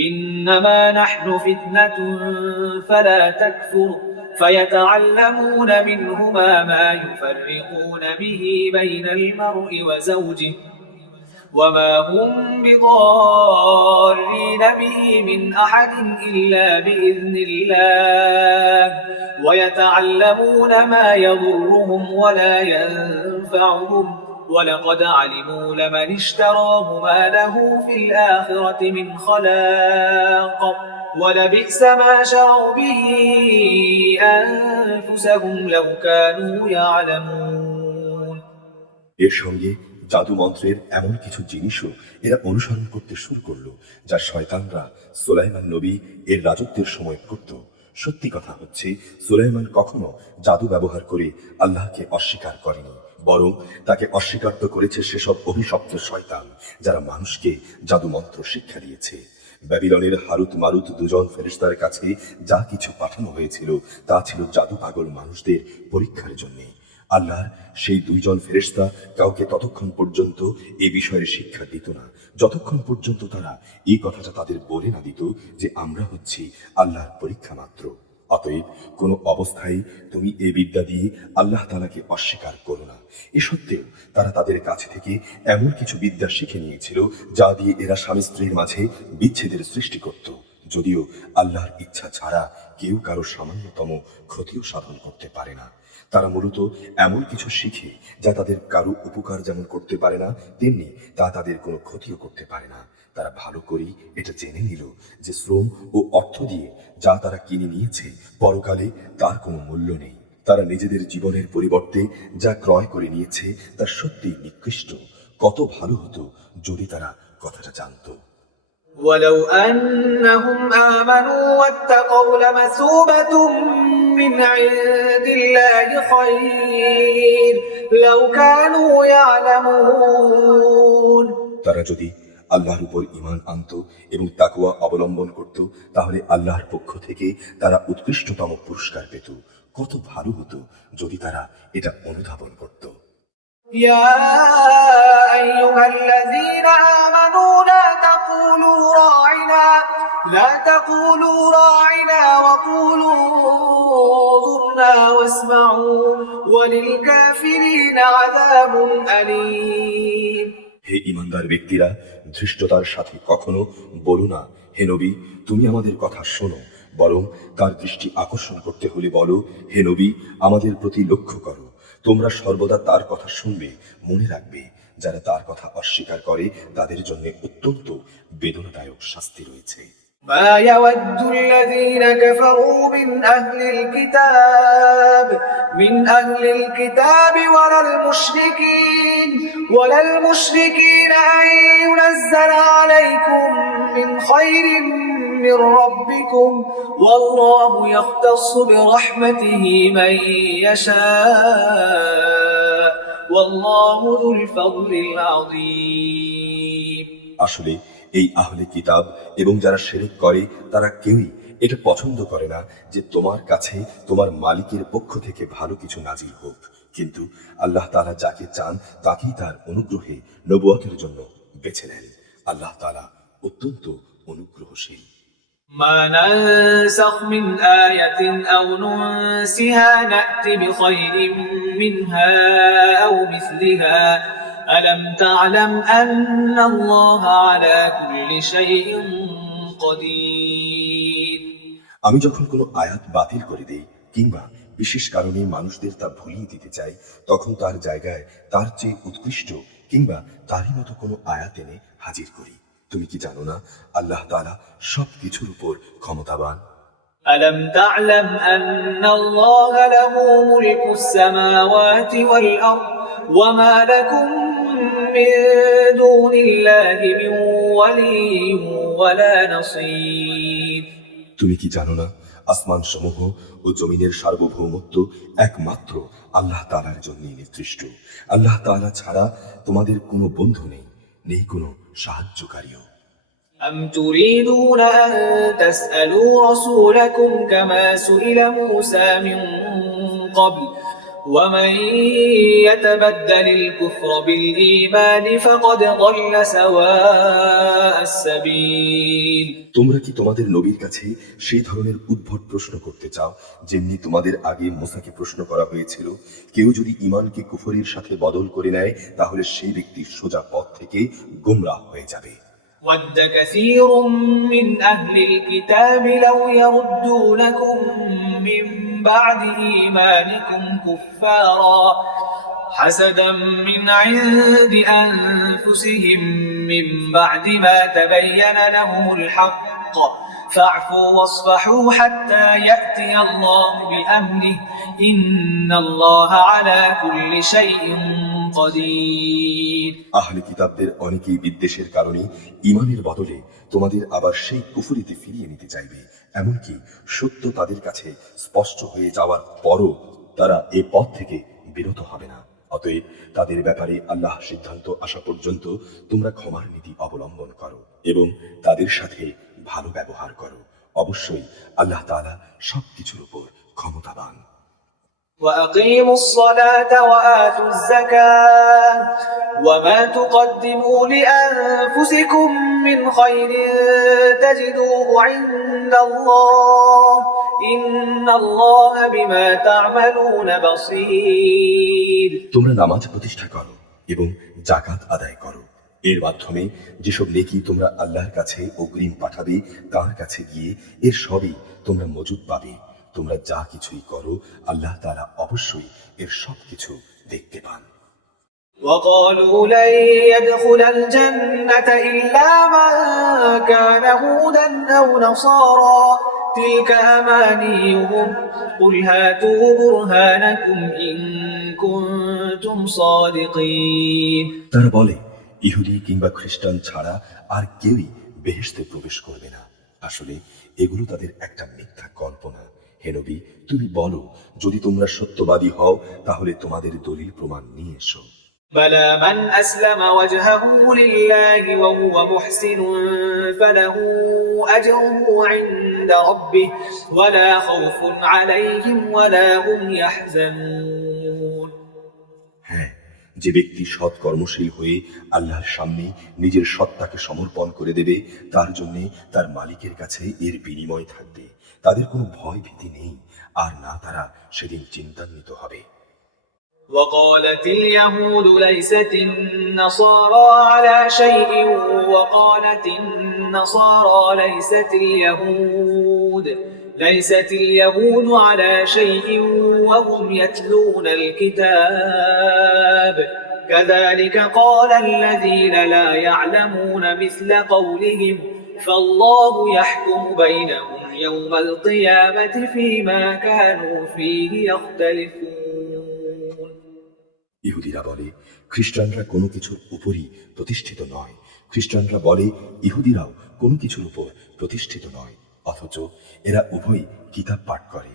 إنما نحن فتنة فلا تكفر فيتعلمون منهما ما يفرقون به بين المرء وزوجه وما هم بضارين به من أحد إلا بإذن الله ويتعلمون ما يضرهم ولا ينفعهم ولقد علموا لمن اشتراه ما له في الآخرة من خلاق ولبئس ما شروا به أنفسهم لو كانوا يعلمون এর সঙ্গে জাদু মন্ত্রের এমন কিছু জিনিসও এরা অনুসরণ করতে শুরু করলো যা শয়তানরা সুলাইমান নবী এর রাজত্বের সময় করত। সত্যি কথা হচ্ছে সুলাইমান কখনো জাদু ব্যবহার করে আল্লাহকে অস্বীকার করেনি, বরং তাকে অস্বীকার তো করেছে সেসব অভিশপ্ত শয়তান যারা মানুষকে জাদু মন্ত্র শিক্ষা দিয়েছে। ব্যাবিলনের হারুত মারুত দুজন ফেরেশতার কাছে যা কিছু পাঠানো হয়েছিল তা ছিল জাদু পাগল মানুষদের পরীক্ষার জন্য। আল্লাহর সেই দুইজন ফেরেশতা কাউকে ততক্ষণ পর্যন্ত এ বিষয়ে শিক্ষা দিত না যতক্ষণ পর্যন্ত তারা এই কথাটা তাদের বলে না দিত যে আমরা হচ্ছি আল্লাহর পরীক্ষা মাত্র। অতএব কোনো অবস্থায় তুমি এ বিদ্যা দিয়ে আল্লাহ তাআলাকে অস্বীকার করো না। এ সত্ত্বেও তারা তাদের কাছে থেকে এমন কিছু বিদ্যা শিখে নিয়েছিল যা দিয়ে এরা স্বামী স্ত্রীর মাঝে বিচ্ছেদের সৃষ্টি করত, যদিও আল্লাহর ইচ্ছা ছাড়া কেউ কারো সামান্যতম ক্ষতিও সাধন করতে পারে না। তারা মূলত এমন কিছু শিখে যা তাদের কারো উপকার যেমন করতে পারে না তেমনি তা তাদের কোনো ক্ষতিও করতে পারে না। তারা ভালো করেই এটা জেনে নিল যে শ্রম ও অর্থ দিয়ে যা তারা কিনে নিয়েছে পরকালে তার কোনো মূল্য নেই। তারা নিজেদের জীবনের পরিবর্তে যা ক্রয় করে নিয়েছে তা সত্যিই নিকৃষ্ট। কত ভালো হতো যদি তারা কথাটা জানতো। ولو أنهم آمنوا واتقوا لمثوبة من عند الله خير لو كانوا يعلمون তারা যদি আল্লাহর উপর ঈমান আনত এবং তাকওয়া অবলম্বন করত তাহলে আল্লাহর পক্ষ থেকে তারা উৎকৃষ্টতম পুরস্কার পেত। কত ভালো হতো যদি তারা এটা অনুধাবন করত। يا أيها الذين آمنوا لا تقولوا راعنا وقولوا انظرنا واسمعوا وللكافرين عذاب أليم হে ঈমানদার ব্যক্তিরা, ধৃষ্টতার সাথে কখনো বলো না হে নবী তুমি আমাদের কথা শোনো, বরং তার দৃষ্টি আকর্ষণ করতে হলে বলো, হে নবী, আমাদের প্রতি লক্ষ্য করো। তোমরা সর্বদা তার কথা শুনবে, মনে রাখবে, যারা তার কথা অস্বীকার করে তাদের জন্য অত্যন্ত বেদনাদায়ক শাস্তি রয়েছে। ما يود الذين كفروا من أهل الكتاب ولا المشركين أن ينزل عليكم من خير من ربكم والله يختص برحمته من يشاء والله ذو الفضل العظيم। আসলে এই আহলে কিতাব এবং যারা শিরক করে তারা কেউই এটা পছন্দ করে না যে তোমার কাছে তোমার মালিকের পক্ষ থেকে ভালো কিছু নাজিল হোক, কিন্তু আল্লাহ তাআলা যাকে চান তাকেই তার অনুগ্রহে নবুয়তের জন্য বেছে নেন। আল্লাহ তাআলা অত্যন্ত অনুগ্রহশীল। ما ننسخ من آية أو ننسها نأت بخير منها أو مثلها ألم تعلم أن الله على كل شيء قدير। আমি যখন কোনো আয়াত বাতিল করে দেই কিংবা বিশেষ কারণে মানুষদের তা ভুলিয়ে দিতে চাই, তখন তার জায়গায় তার চেয়ে উৎকৃষ্ট কিংবা তারই মতো কোনো আয়াত এনে হাজির করি। তুমি কি জানো না আল্লাহ তাআলা সব কিছুর উপর ক্ষমতাবান? ألم تعلم أن الله له ملك السماوات والأرض وما لكم من دون الله من ولي ولا نصير। তুমি কি জানো না আসমান সমূহ ও জমিনের সার্বভৌমত্ব একমাত্র আল্লাহ তাআলার জন্যই নির্দিষ্ট। আল্লাহ তাআলা ছাড়া তোমাদের কোনো বন্ধু নেই, নেই কোনো সাহায্যকারীও। أم تريدون أن تسألوا رسولكم كما سئل موسى من قبل ومن يتبدل الكفر بالإيمان فقد ضل سواء السبيل। তোমরা কি তোমাদের নবীর কাছে সেই ধরনের উদ্ভট প্রশ্ন করতে চাও যেমনি তোমাদের আগে মুসাকে প্রশ্ন করা হয়েছিল? কেউ যদি ঈমানকে কুফরের সাথে বদল করে নেয় তাহলে সেই ব্যক্তি সোজা পথ থেকে গোমরাহ হয়ে যাবে। ود كثير من أهل الكتاب لو يردونكم من بعد إيمانكم كفارا حسدا من عند أنفسهم من بعد ما تبين لهم الحق فاعفوا واصفحوا حتى يأتي الله بأمره إن الله على كل شيء قدير। আহলে কিতাবদের অনেকেই বিদ্বেষের কারণে ঈমানের বদলে তোমাদের আবার সেই কুফরিতে ফিরিয়ে নিতে চাইবে, এমনকি সত্য তাদের কাছে স্পষ্ট হয়ে যাওয়ার পরও তারা এ পথ থেকে বিরত হবে না। অতএব তাদের ব্যাপারে আল্লাহ সিদ্ধান্ত আসা পর্যন্ত তোমরা ক্ষমার নীতি অবলম্বন করো এবং তাদের সাথে ভালো ব্যবহার করো। অবশ্যই আল্লাহ তাআলা সবকিছুর উপর ক্ষমতাবান। وأقيموا الصلاة وآتوا الزكاة وما تقدموا لأنفسكم من خير تجدوه عند الله إن الله بما تعملون بصير। তোমরা নামাজ প্রতিষ্ঠা করো এবং যাকাত আদায় করো, এর মাধ্যমে যেসব নেকি তোমরা আল্লাহর কাছে অগ্রিম পাঠাবে তার কাছে গিয়ে এর সবই তোমরা মজুদ পাবে। তোমরা যা কিছুই করো আল্লাহ তাআলা অবশ্যই এর সবকিছু দেখতে পান। وقالوا لن يدخل الجنة إلا من كان هودا أو نصارى تلك أمانيهم قل هاتوا برهانكم إن كنتم صادقين। তারা বলে ইহুদি কিংবা খ্রিস্টান ছাড়া আর কেউই বেহেশতে প্রবেশ করবে না। আসলে এগুলো তাদের একটা মিথ্যা কল্পনা। হে নবী, তুমি বলো, যদি তোমরা সত্যবাদী হও তাহলে তোমাদের দলিল প্রমাণ নিয়ে এসো। بلى من أسلم وجهه لله وهو محسن فله أجره عند ربه ولا خوف عليهم ولا هم يحزنون। হ্যাঁ, যে ব্যক্তি সৎ কর্মশীল হয়ে আল্লাহর সামনে নিজের সত্তাকে সমর্পণ করে দেবে তার জন্য তার মালিকের কাছে এর বিনিময় থাকবে। তাদের কোনো ভয় ভীতি নেই আর না তারা সেদিন চিন্তান্বিত হবে। وقالت اليهود ليست النصارى على شيء وقالت النصارى ليست اليهود ليست اليهود على شيء وهم يتلون الكتاب كذلك قال الذين لا يعلمون مثل قولهم فالله يحكم بينهم يوم القيامة فيما كانوا فيه يختلفون ইহুদিরা বলে খ্রিস্টানরা কোনো কিছুর উপরই প্রতিষ্ঠিত নয়, খ্রিস্টানরা বলে ইহুদিরাও কোনো কিছুর উপর প্রতিষ্ঠিত নয়, অথচ এরা উভয় কিতাব পাঠ করে।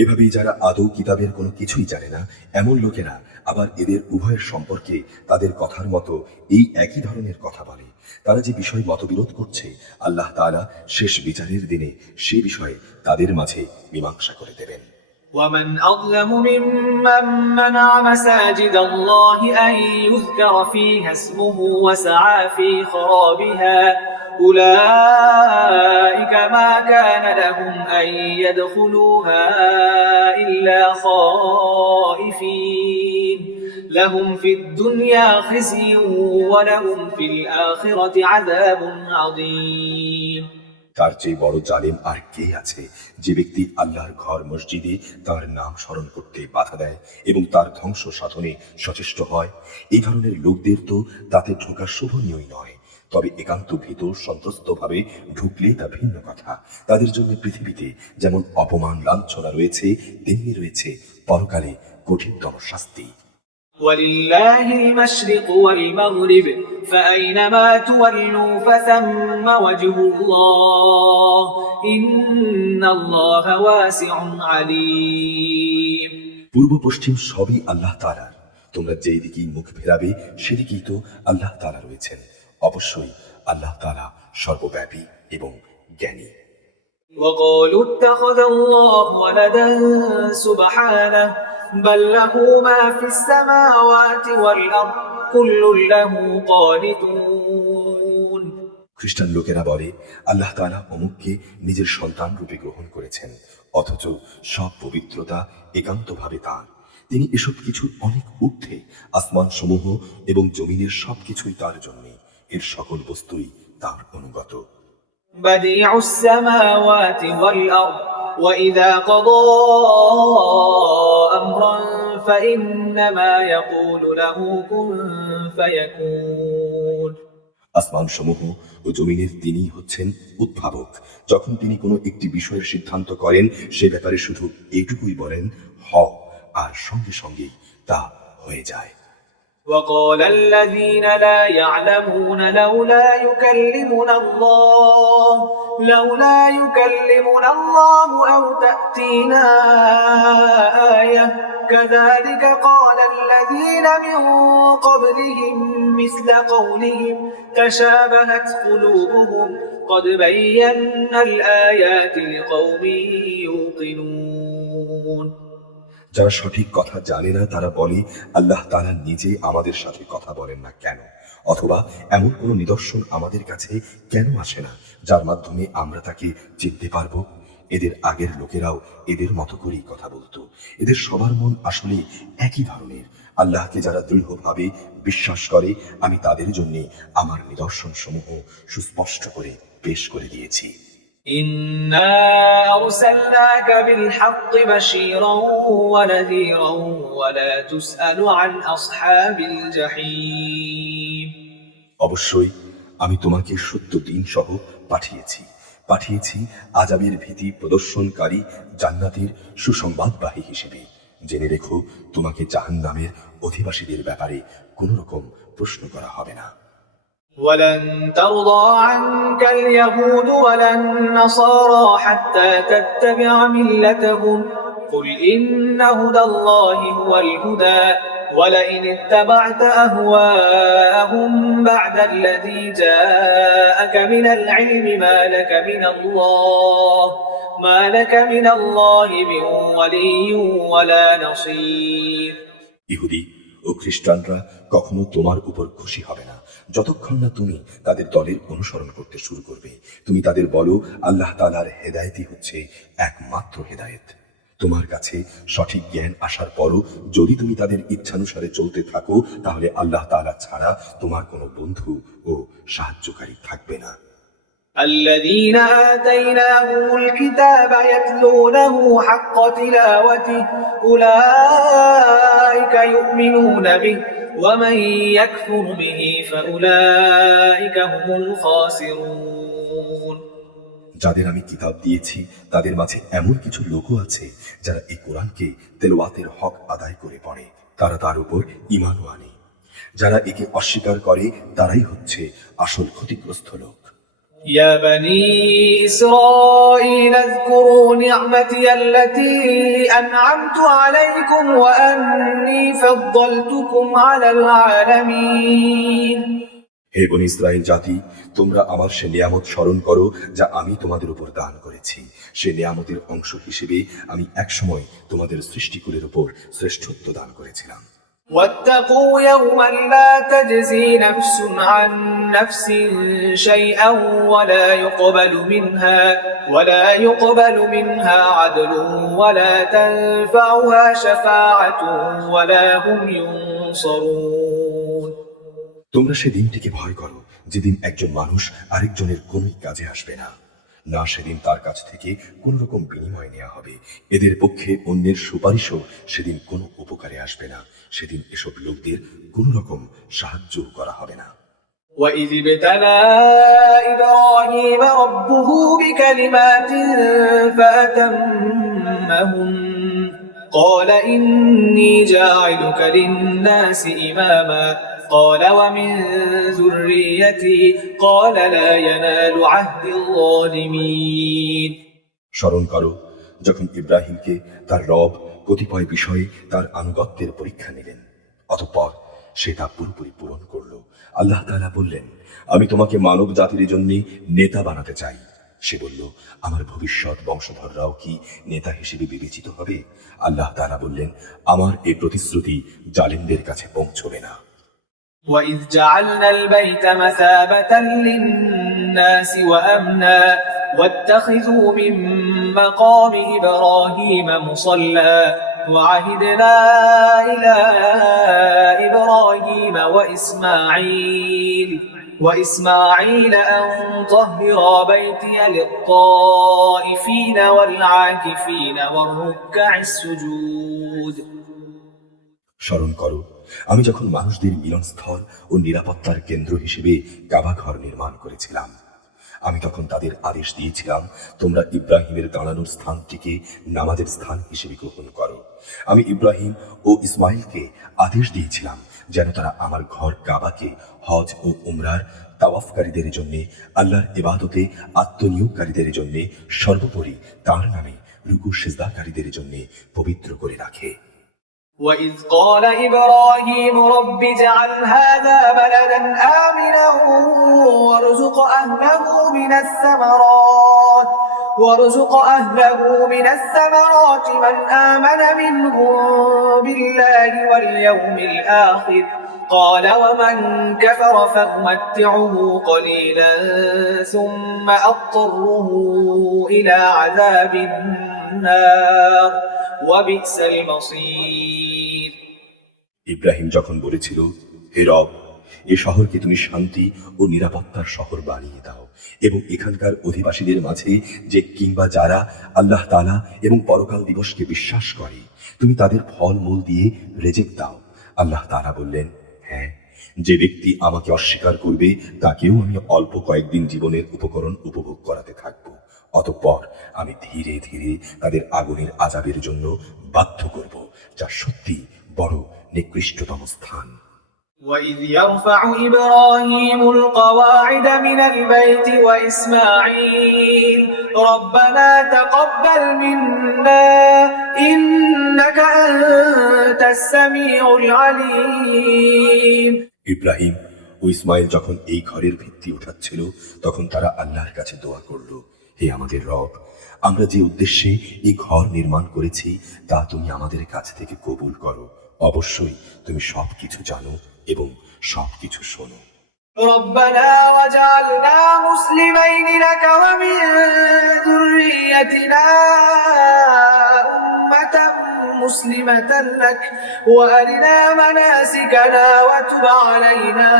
এভাবেই যারা আদৌ কিতাবের কোনো কিছুই জানে না এমন লোকেরা আবার এদের উভয়ের সম্পর্কে তাদের কথার মতো এই একই ধরনের কথা বলে। তারা যে বিষয় মতবিরোধ করছে আল্লাহ তাআলা শেষ বিচারের দিনে সে বিষয়ে তাদের মাঝে মীমাংসা করে দেবেন। ومن أظلم ممن منع مساجد الله أن يذكر فيها اسمه وسعى في خرابها أولئك ما كان لهم أن يدخلوها إلا خائفين لهم في الدنيا خزي ولهم في الآخرة عذاب عظيم তার চেয়ে বড় জালেম আর কে আছে যে ব্যক্তি আল্লাহর ঘর মসজিদে তার নাম স্মরণ করতে বাধা দেয় এবং তার ধ্বংস সাধনে সচেষ্ট হয়। এই ধরনের লোকদের তো তাতে ঢোকা শোভনীয়ই নয়, তবে একান্ত ভীত সন্ত্রস্ত ভাবে ঢুকলে তা ভিন্ন কথা। তাদের জন্য পৃথিবীতে যেমন অপমান লাঞ্ছনা রয়েছে তেমনি রয়েছে পরকালে কঠিনতম শাস্তি। ولله المشرق والمغرب فأينما تولوا فثم وجه الله إن الله واسع عليم পূর্ব পশ্চিম সবই আল্লাহ তাআলার, তোমরা যেই দিকেই মুখ ফেরাবে সেদিকেই তো আল্লাহ তাআলা রয়েছেন। অবশ্যই আল্লাহ তাআলা সর্বব্যাপী এবং জ্ঞানী। وقالوا اتخذ الله ولدا سبحانه بل له ما في السماوات والأرض كل له قانتون খ্রিস্টান লোকেরা বলে আল্লাহ তাআলা অমুককে নিজের সন্তান রূপে গ্রহণ করেছেন, অথচ সব পবিত্রতা একান্তভাবে তাঁর। তিনি এসব কিছুর অনেক ঊর্ধ্বে, আসমান সমূহ এবং জমিনের সবকিছুই তার জন্য, এর সকল বস্তুই তার অনুগত। بديع السماوات والأرض وإذا قضى أمرا فإنما يقول له كن فيكون আসমান সমূহ ও জমিনের তিনিই হচ্ছেন উদ্ভাবক। যখন তিনি কোনো একটি বিষয়ের সিদ্ধান্ত করেন সে ব্যাপারে শুধু এইটুকুই বলেন হও, আর সঙ্গে সঙ্গেই তা হয়ে যায়। وقال الذين لا يعلمون لولا يكلمنا الله أو تأتينا آية كذلك قال الذين من قبلهم مثل قولهم تشابهت قلوبهم قد بينا الآيات لقوم يوقنون যারা সঠিক কথা জানে না তারা বলে আল্লাহ তাআলা নিজে আমাদের সাথে কথা বলেন না কেন, অথবা এমন কোন নিদর্শন আমাদের কাছে কেন আসে না যার মাধ্যমে আমরা তাকে চিনতে পারবো। এদের আগের লোকেরাও এদের মতো করেই কথা বলতো। এদের সবার মন আসলে একই ধরনের। আল্লাহকে যারা দৃঢ়ভাবে বিশ্বাস করে আমি তাদের জন্য আমার নিদর্শন সমূহ সুস্পষ্ট করে পেশ করে দিয়েছি। إنا أرسلناك بالحق بشيرا ونذيرا ولا تسأل عن أصحاب الجحيم অবশ্যই আমি তোমাকে সত্য দিন সহ পাঠিয়েছি আযাবের ভীতি প্রদর্শনকারী, জান্নাতের সুসংবাদবাহী হিসেবে। জেনে রেখো তোমাকে জাহান্নামের অধিবাসীদের ব্যাপারে কোনো রকম প্রশ্ন করা হবে না। ولن ترضى عنك اليهود ولا النصارى حتى تتبع ملتهم قل إن هدى الله هو الهدى ولئن اتبعت أهواءهم بعد الذي جاءك من العلم ما لك من الله من ولي ولا نصير ইহুদি ও খ্রিস্টানরা কখনো তোমার উপর খুশি হবে না যতক্ষণ না তুমি তাদের দলের অনুসরণ করতে শুরু করবে। তুমি তাদের বলো আল্লাহ তাআলার হেদায়েতই হচ্ছে একমাত্র হেদায়েত। তোমার কাছে সঠিক জ্ঞান আসার পরও যদি তুমি তাদের ইচ্ছানুসারে চলতে থাকো তাহলে আল্লাহ তাআলা ছাড়া তোমার কোনো বন্ধু ও সাহায্যকারী থাকবে না। الذين آتيناهم الكتاب يتلونه حق تلاوته أولئك يؤمنون به ومن يكفر به فأولئك هم الخاسرون যাদের আমি কিতাব দিয়েছি তাদের মাঝে এমন কিছু লোকও আছে যারা এই কোরআনকে তেলাওয়াতের হক আদায় করে পড়ে, তারা তার উপর ঈমানও আনে। যারা একে অস্বীকার করে তারাই হচ্ছে আসল ক্ষতিগ্রস্ত লোক। يا بني إسرائيل اذكروا نعمتي التي أنعمت عليكم وأني فضلتكم على العالمين হে বনী ইসরাইল জাতি, তোমরা আমার সে নিয়ামত স্মরণ করো যা আমি তোমাদের উপর দান করেছি। সে নিয়ামতের অংশ হিসেবে আমি একসময় তোমাদের সৃষ্টিকুলের উপর শ্রেষ্ঠত্ব দান করেছিলাম। واتقوا يوما لا تجزي نفس عن نفس شيئا ولا يقبل منها عدل ولا تنفعها شفاعة ولا هم ينصرون তোমরা সে দিনটিকে ভয় করো যেদিন একজন মানুষ আরেকজনের কোনো কাজে আসবে না, না সেদিন তার কাছ থেকে কোন রকম বিনিময় নেওয়া হবে। এদের পক্ষে অন্যের সুপারিশও সেদিন কোনো উপকারে আসবে না। সেদিন এসব লোকদের কোন রকম সাহায্য করা হবে না। وَإِذِ ابْتَلَى إِبْرَاهِيمَ رَبُّهُ بِكَلِمَاتٍ فَأَتَمَّهُنَّ قَالَ إِنِّي جَاعِلُكَ لِلنَّاسِ إِمَامًا قال ومن ذريتي قال لا ينال عهد الظالمين স্মরণ করো যখন ইব্রাহিমকে তার রব কতিপয় বিষয়ে তার আনুগত্যের পরীক্ষা নিলেন, অতঃপর সে তা পুরোপুরি পূরণ করলো। আল্লাহ তাআলা বললেন, আমি তোমাকে মানব জাতির জন্য নেতা বানাতে চাই। সে বলল, আমার ভবিষ্যৎ বংশধররাও কি নেতা হিসেবে বিবেচিত হবে? আল্লাহ তাআলা বললেন, আমার এই প্রতিশ্রুতি জালিমদের কাছে পৌঁছবে না। وَإِذْ جَعَلْنَا الْبَيْتَ مَثَابَةً لِلنَّاسِ وَأَمْنًا وَاتَّخِذُوا مِن مَّقَامِ إِبْرَاهِيمَ مُصَلًّى وَعَهِدْنَا إِلَىٰ إِبْرَاهِيمَ وَإِسْمَاعِيلَ أَن طَهِّرَا بَيْتِيَ لِلطَّائِفِينَ وَالْعَاكِفِينَ وَالرُّكَّعِ السُّجُودِ স্মরণ করো আমি যখন মানুষদের মিলনস্থল ও নিরাপত্তার কেন্দ্র হিসেবে কাবা ঘর নির্মাণ করেছিলাম। আমি তখন তাদের আদেশ দিয়েছিলাম, তোমরা ইব্রাহিমের দাঁড়ানোর স্থানটিকে নামাজের স্থান হিসেবে গ্রহণ করো। আমি ইব্রাহিম ও ইসমাইলকে আদেশ দিয়েছিলাম যেন তারা আমার ঘর কাবাকে হজ ও উমরার তাওয়াফকারীদের জন্য, আল্লাহর ইবাদতে আত্মনিয়োগকারীদের জন্য, সর্বোপরি তার নামে রুকু সিজদাকারীদের জন্য পবিত্র করে রাখে। وَإِذْ قَالَ إِبْرَاهِيمُ رَبِّ اجْعَلْ هَٰذَا بَلَدًا آمِنًا وَارْزُقْ أَهْلَهُ مِنَ الثَّمَرَاتِ مَنْ آمَنَ مِنْهُم بِاللَّهِ وَالْيَوْمِ الْآخِرِ قَالَ وَمَن كَفَرَ فَأُمَتِّعُهُ قَلِيلًا ثُمَّ أَضْطَرُّهُ إِلَىٰ عَذَابِ النَّارِ وَبِئْسَ الْمَصِيرُ ইব্রাহিম যখন বলেছিল, হে রব, এ শহরকে তুমি শান্তি ও নিরাপত্তার শহর বানিয়ে দাও এবং এখানকার অধিবাসীদের মাঝে যে কিংবা যারা আল্লাহ তাআলা এবং পরকাল দিবসকে বিশ্বাস করে তুমি তাদের ফল মূল দিয়ে রেজেক দাও। আল্লাহ তাআলা বললেন, হ্যাঁ, যে ব্যক্তি আমাকে অস্বীকার করবে তাকেও আমি অল্প কয়েকদিন জীবনের উপকরণ উপভোগ করাতে থাকব, অতঃপর আমি ধীরে ধীরে তাদের আগুনের আযাবের জন্য বাধ্য করব, যা সত্যি বড় নিকৃষ্টতম স্থান। وَإِذْ يَرْفَعُ إِبْرَاهِيمُ الْقَوَاعِدَ مِنَ الْبَيْتِ وَإِسْمَاعِيلُ رَبَّنَا تَقَبَّلْ مِنَّا إِنَّكَ أَنتَ السَّمِيعُ الْعَلِيمُ ইব্রাহিম ও ইসমাইল যখন এই ঘরের ভিত্তি উঠাচ্ছিল তখন তারা আল্লাহর কাছে দোয়া করল, হে আমাদের রব, আমরা যে উদ্দেশ্যে এই ঘর নির্মাণ করেছি তা তুমি আমাদের কাছ থেকে কবুল করো। অবশ্যই তুমি সবকিছু জানো এবং সবকিছু শোনো। ربنا وجعلنا مسلمين لك ومن ذريتنا أمة مسلمة لك وأرنا مناسكنا وتب علينا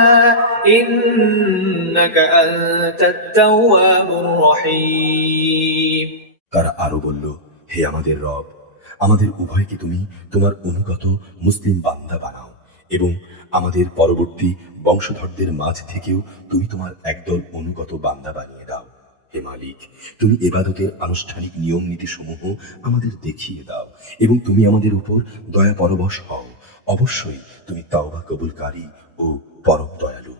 إنك أنت التواب الرحيم তারা আরো বলল, হে আমাদের রব, আমাদের উভয়কে তুমি তোমার অনুগত মুসলিম বান্দা বানাও এবং আমাদের পরবর্তী বংশধরদের মাঝ থেকেও তুমি তোমার একদল অনুগত বান্দা বানিয়ে দাও। হে মালিক, তুমি ইবাদতের আনুষ্ঠানিক নিয়ম নীতি সমূহ আমাদের দেখিয়ে দাও এবং তুমি আমাদের উপর দয়া পরবশ হও। অবশ্যই তুমি তাওবা কবুলকারী ও পরম দয়ালু।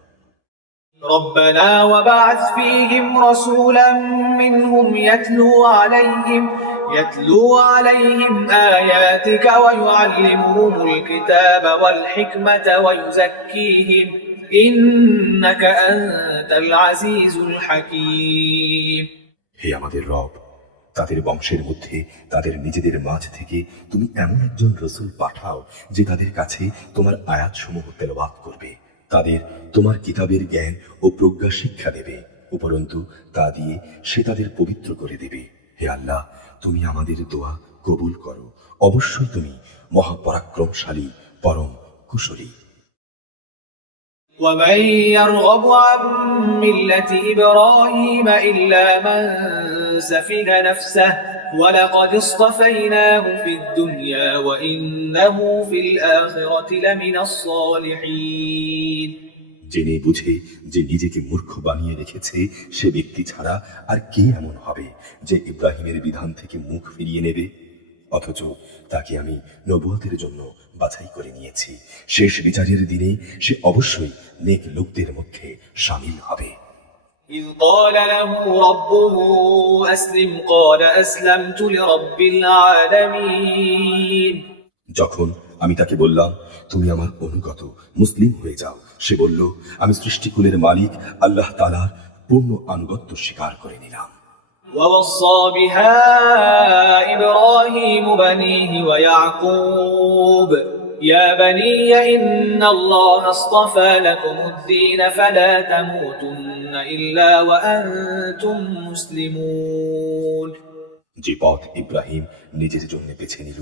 ربنا وبعث فيهم رسولا منهم يتلو عليهم آياتك ويعلمهم الكتاب والحكمة ويزكيهم إنك أنت العزيز الحكيم হে আমাদের রব, তাদের বংশের মধ্যে তাদের নিজেদের মাঝ থেকে তুমি এমন একজন রসূল পাঠাও যে তাদের কাছে তোমার আয়াতসমূহ তেলাওয়াত করবে, তাদের তোমার কিতাবের জ্ঞান ও প্রজ্ঞা শিক্ষা দেবে, উপরন্তু তা দিয়ে সে তাদের পবিত্র করে দেবে। হে আল্লাহ, তুমি আমাদের দোয়া কবুল করো। অবশ্যই তুমি মহাপরাক্রমশালী, পরম কুশলী। ومن يرغب عن ملة إبراهيم إلا من سفه نفسه ولقد اصطفيناه في الدنيا وإنه في الآخرة لمن الصالحين জেনে বুঝে যে নিজেকে মূর্খ বানিয়ে রেখেছে সে ব্যক্তি ছাড়া আর কে এমন হবে যে ইব্রাহিমের বিধান থেকে মুখ ফিরিয়ে নেবে? অথচ তাকে আমি নবুয়তের জন্য বাছাই করে নিয়েছি। শেষ বিচারের দিনে সে অবশ্যই নেক লোকদের মধ্যে শামিল হবে। إذ قال له ربه أسلم قال أسلمت لرب العالمين যখন আমি তাকে বললাম, তুমি আমার অনুগত, মুসলিম হয়ে যাও, সে বলল, আমি সৃষ্টিকুলের মালিক আল্লাহ তাআলার পূর্ণ আনুগত্য স্বীকার করে নিলাম। ووصى بها إبراهيم بنيه ويعقوب يا بني إن الله اصطفى لكم الدين فلا تموتن إلا وأنتم مسلمون যে পথ ইব্রাহিম নিজের জন্য বেছে নিল,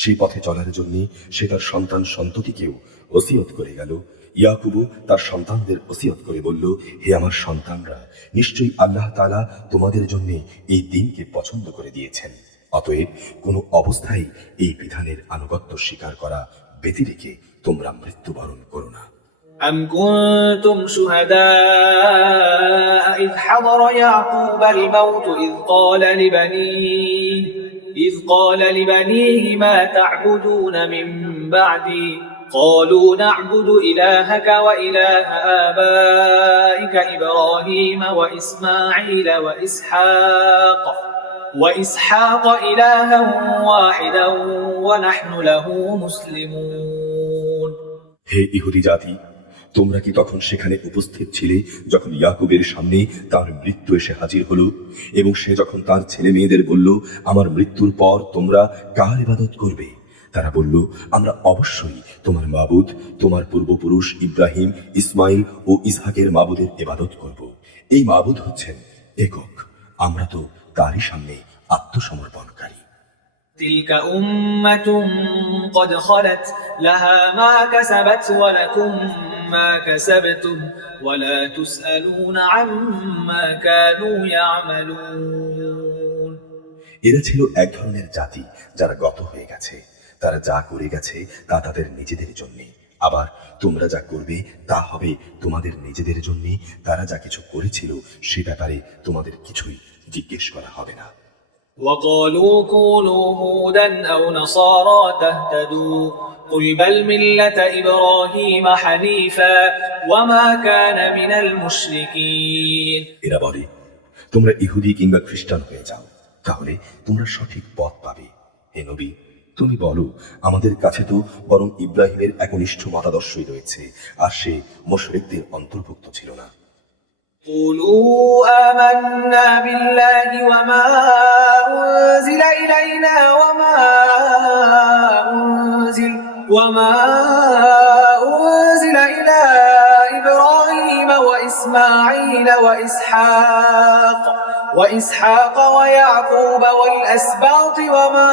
সেই পথে চলার জন্য সে তার সন্তান সন্ততিকেও ওসিয়ত করে গেল। ইয়াকুবও তার সন্তানদের ওসিয়ত করে বলল, হে আমার সন্তানরা, নিশ্চয়ই আল্লাহ তাআলা তোমাদের জন্য এই দিনকে পছন্দ করে দিয়েছেন, অতএব কোনো অবস্থায় এই বিধানের আনুগত্য স্বীকার করা ব্যতি রেখে তোমরা মৃত্যুবরণ করো না। أم كنتم شهداء إذ حضر يعقوب الموت إذ قال لبنيه ما تعبدون من بعدي قالوا نعبد إلهك وإله آبائك إبراهيم وإسماعيل وإسحاق إلها واحدا ونحن له مسلمون হে ইহুদি জাতি, তোমরা কি তখন সেখানে উপস্থিত ছিলে যখন ইয়াকুবের সামনে তার মৃত্যু এসে হাজির হলো এবং সে যখন তার ছেলে মেয়েদের বলল, আমার মৃত্যুর পর তোমরা কার ইবাদত করবে? তারা বলল, আমরা অবশ্যই তোমার মাবুদ, তোমার পূর্বপুরুষ ইব্রাহিম, ইসমাইল ও ইসহাকের মাবুদের ইবাদত করব। এই মাবুদ হচ্ছেন একক, আমরা তো তারই সামনে আত্মসমর্পণকারী। تلك أمة قد خلت لها ما كسبت ولكم ما كسبتم ولا تسألون عما كانوا يعملون এরা ছিল এক ধরনের জাতি যারা গত হয়ে গেছে, তারা যা করে গেছে তা তাদের নিজেদের জন্য, আবার তোমরা যা করবে তা হবে তোমাদের নিজেদের জন্য। তারা যা কিছু করেছিল সে ব্যাপারে তোমাদের কিছুই জিজ্ঞেস করা হবে না। وقالوا كونوا هودا أو نصارى تهتدوا قل بل ملة إبراهيم حنيفا وما كان من المشركين এরা বলে, তোমরা ইহুদি কিংবা খ্রিস্টান হয়ে যাও, তাহলে তোমরা সঠিক পথ পাবে। হে নবী, তুমি বলো, আমাদের কাছে তো বরং ইব্রাহিমের একনিষ্ঠ মতাদর্শই রয়েছে, আর সে মুশরিকদের অন্তর্ভুক্ত ছিল না। قولوا آمنا بالله وما أنزل إلينا وما أنزل إلى إبراهيم وإسماعيل وإسحاق ويعقوب والأسباط وما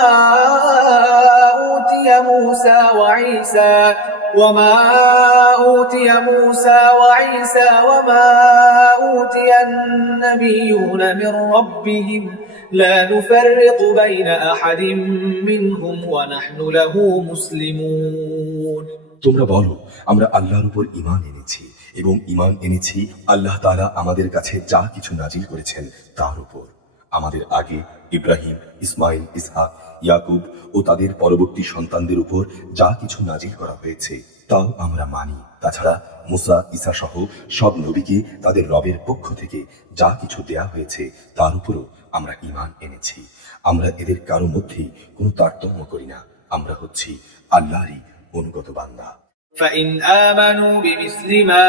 أوتي موسى وعيسى وما أوتي موسى وعيسى وما أوتي النبيون من ربهم لا نفرق بين أحد منهم ونحن له مسلمون তোমরা বলো, আমরা আল্লাহর উপর ঈমান এনেছি এবং ঈমান এনেছি আল্লাহ তাআলা আমাদের কাছে যা কিছু নাজিল করেছেন তার উপর। আমাদের আগে ইব্রাহিম, ইসমাইল, ইসহাক, ইয়াকুব ও তাদের পরবর্তী সন্তানদের উপর যা কিছু নাজিল করা হয়েছে তাও আমরা মানি। তাছাড়া মুসা, ঈসা সহ সব নবীকে তাদের রবের পক্ষ থেকে যা কিছু দেয়া হয়েছে তার উপরও আমরা ঈমান এনেছি। আমরা এদের কারো মধ্যেই কোনো তারতম্য করি না। আমরা হচ্ছি আল্লাহরই অনুগত বান্দা। فإن آمنوا بمثل ما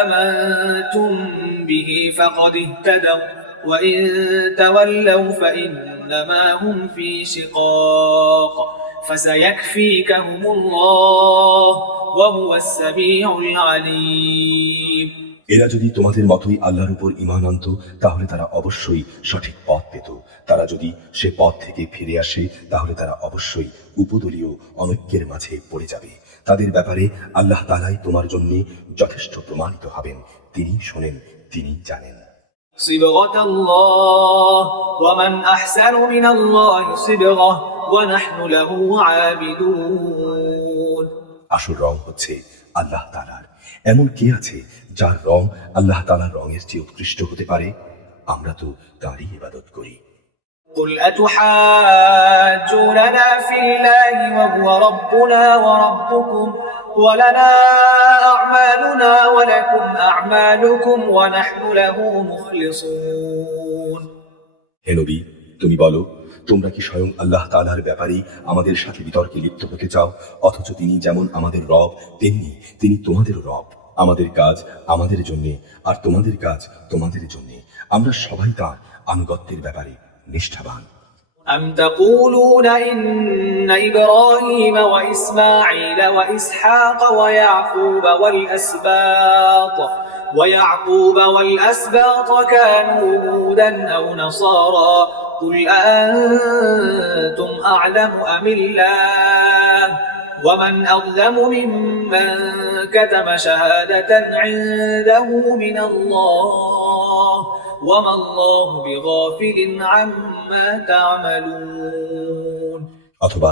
آمنتم به فقد اهتدوا وإن تولوا فإنما هم في شقاق فسيكفيكهم الله وهو السميع العليم এরা যদি তোমাদের মতোই আল্লাহর উপর ঈমান আনত তাহলে তারা অবশ্যই সঠিক পথ পেত। তারা যদি সে পথ থেকে ফিরে আসে তাহলে তারা অবশ্যই উপদলীয় অনৈক্যের মাঝে পড়ে যাবে। তাদের ব্যাপারে আল্লাহ তাআলাই তোমার জন্য যথেষ্ট প্রমাণিত হবেন। তিনি শোনেন, তিনি জানেন। صبغة الله ومن أحسن من الله صبغة ونحن له عابدون আসল রং হচ্ছে আল্লাহ তাআলার। এমন কে আছে যার রং আল্লাহ তাআলার রঙের চেয়ে উৎকৃষ্ট হতে পারে? আমরা তো তারই ইবাদত করি। قل أتحاجوننا في الله وهو ربنا وربكم ولنا أعمالنا ولكم أعمالكم ونحن له مخلصون হে নবী, তুমি বলো, তোমরা কি স্বয়ং আল্লাহ তাআলার ব্যাপারে আমাদের সাথে বিতর্কে লিপ্ত হতে চাও, অথচ তিনি যেমন আমাদের রব তেমনি তিনি তোমাদেরও রব। আমাদের কাজ আমাদের জন্য আর তোমাদের কাজ তোমাদের জন্য। আমরা সবাই তার আনুগত্যের ব্যাপারে নিষ্ঠাবান। أم تقولون إن إبراهيم وإسماعيل وإسحاق ويعقوب والأسباط كانوا هودا أو نصارى قل أأنتم أعلم أم الله ومن أظلم ممن كتم شهادة عنده من الله وما الله بغافل عما تعملون অথবা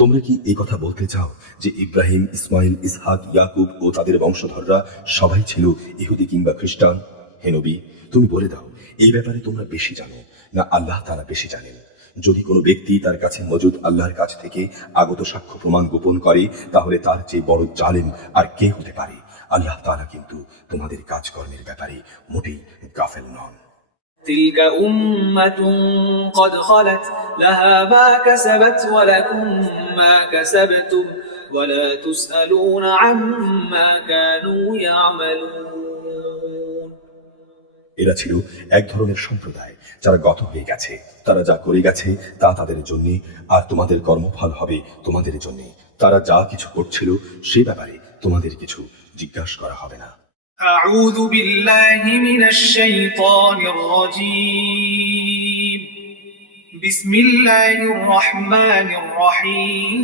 তোমরা কি এই কথা বলতে চাও যে ইব্রাহিম, ইসমাইল, ইসহাক, ইয়াকুব ও তাদের বংশধররা সবাই ছিল ইহুদি কিংবা খ্রিস্টান? হে নবী, তুমি বলে দাও, এই ব্যাপারে তোমরা বেশি জানো না আল্লাহ তাআলা বেশি জানেন? যদি কোনো ব্যক্তি তার কাছে মজুদ আল্লাহর কাছ থেকে আগত সাক্ষ্য প্রমাণ গোপন করে তাহলে তার চেয়ে বড় জালেম আর কে হতে পারে? আল্লাহ তাআলা কিন্তু তোমাদের কাজকর্মের ব্যাপারে মোটেই গাফেল নন। تلك أمة قد خلت لها ما كسبت ولكم ما كسبتم ولا تسألون عما كانوا يعملون এরা ছিল এক ধরনের সম্প্রদায় যারা গত হয়ে গেছে। তারা যা করে গেছে তা তাদের জন্য, আর তোমাদের কর্মফল হবে তোমাদের জন্য। তারা যা কিছু করছিল সে ব্যাপারে তোমাদের কিছু জিজ্ঞাসা করা হবে না। أعوذ بالله من الشيطان الرجيم بسم الله الرحمن الرحيم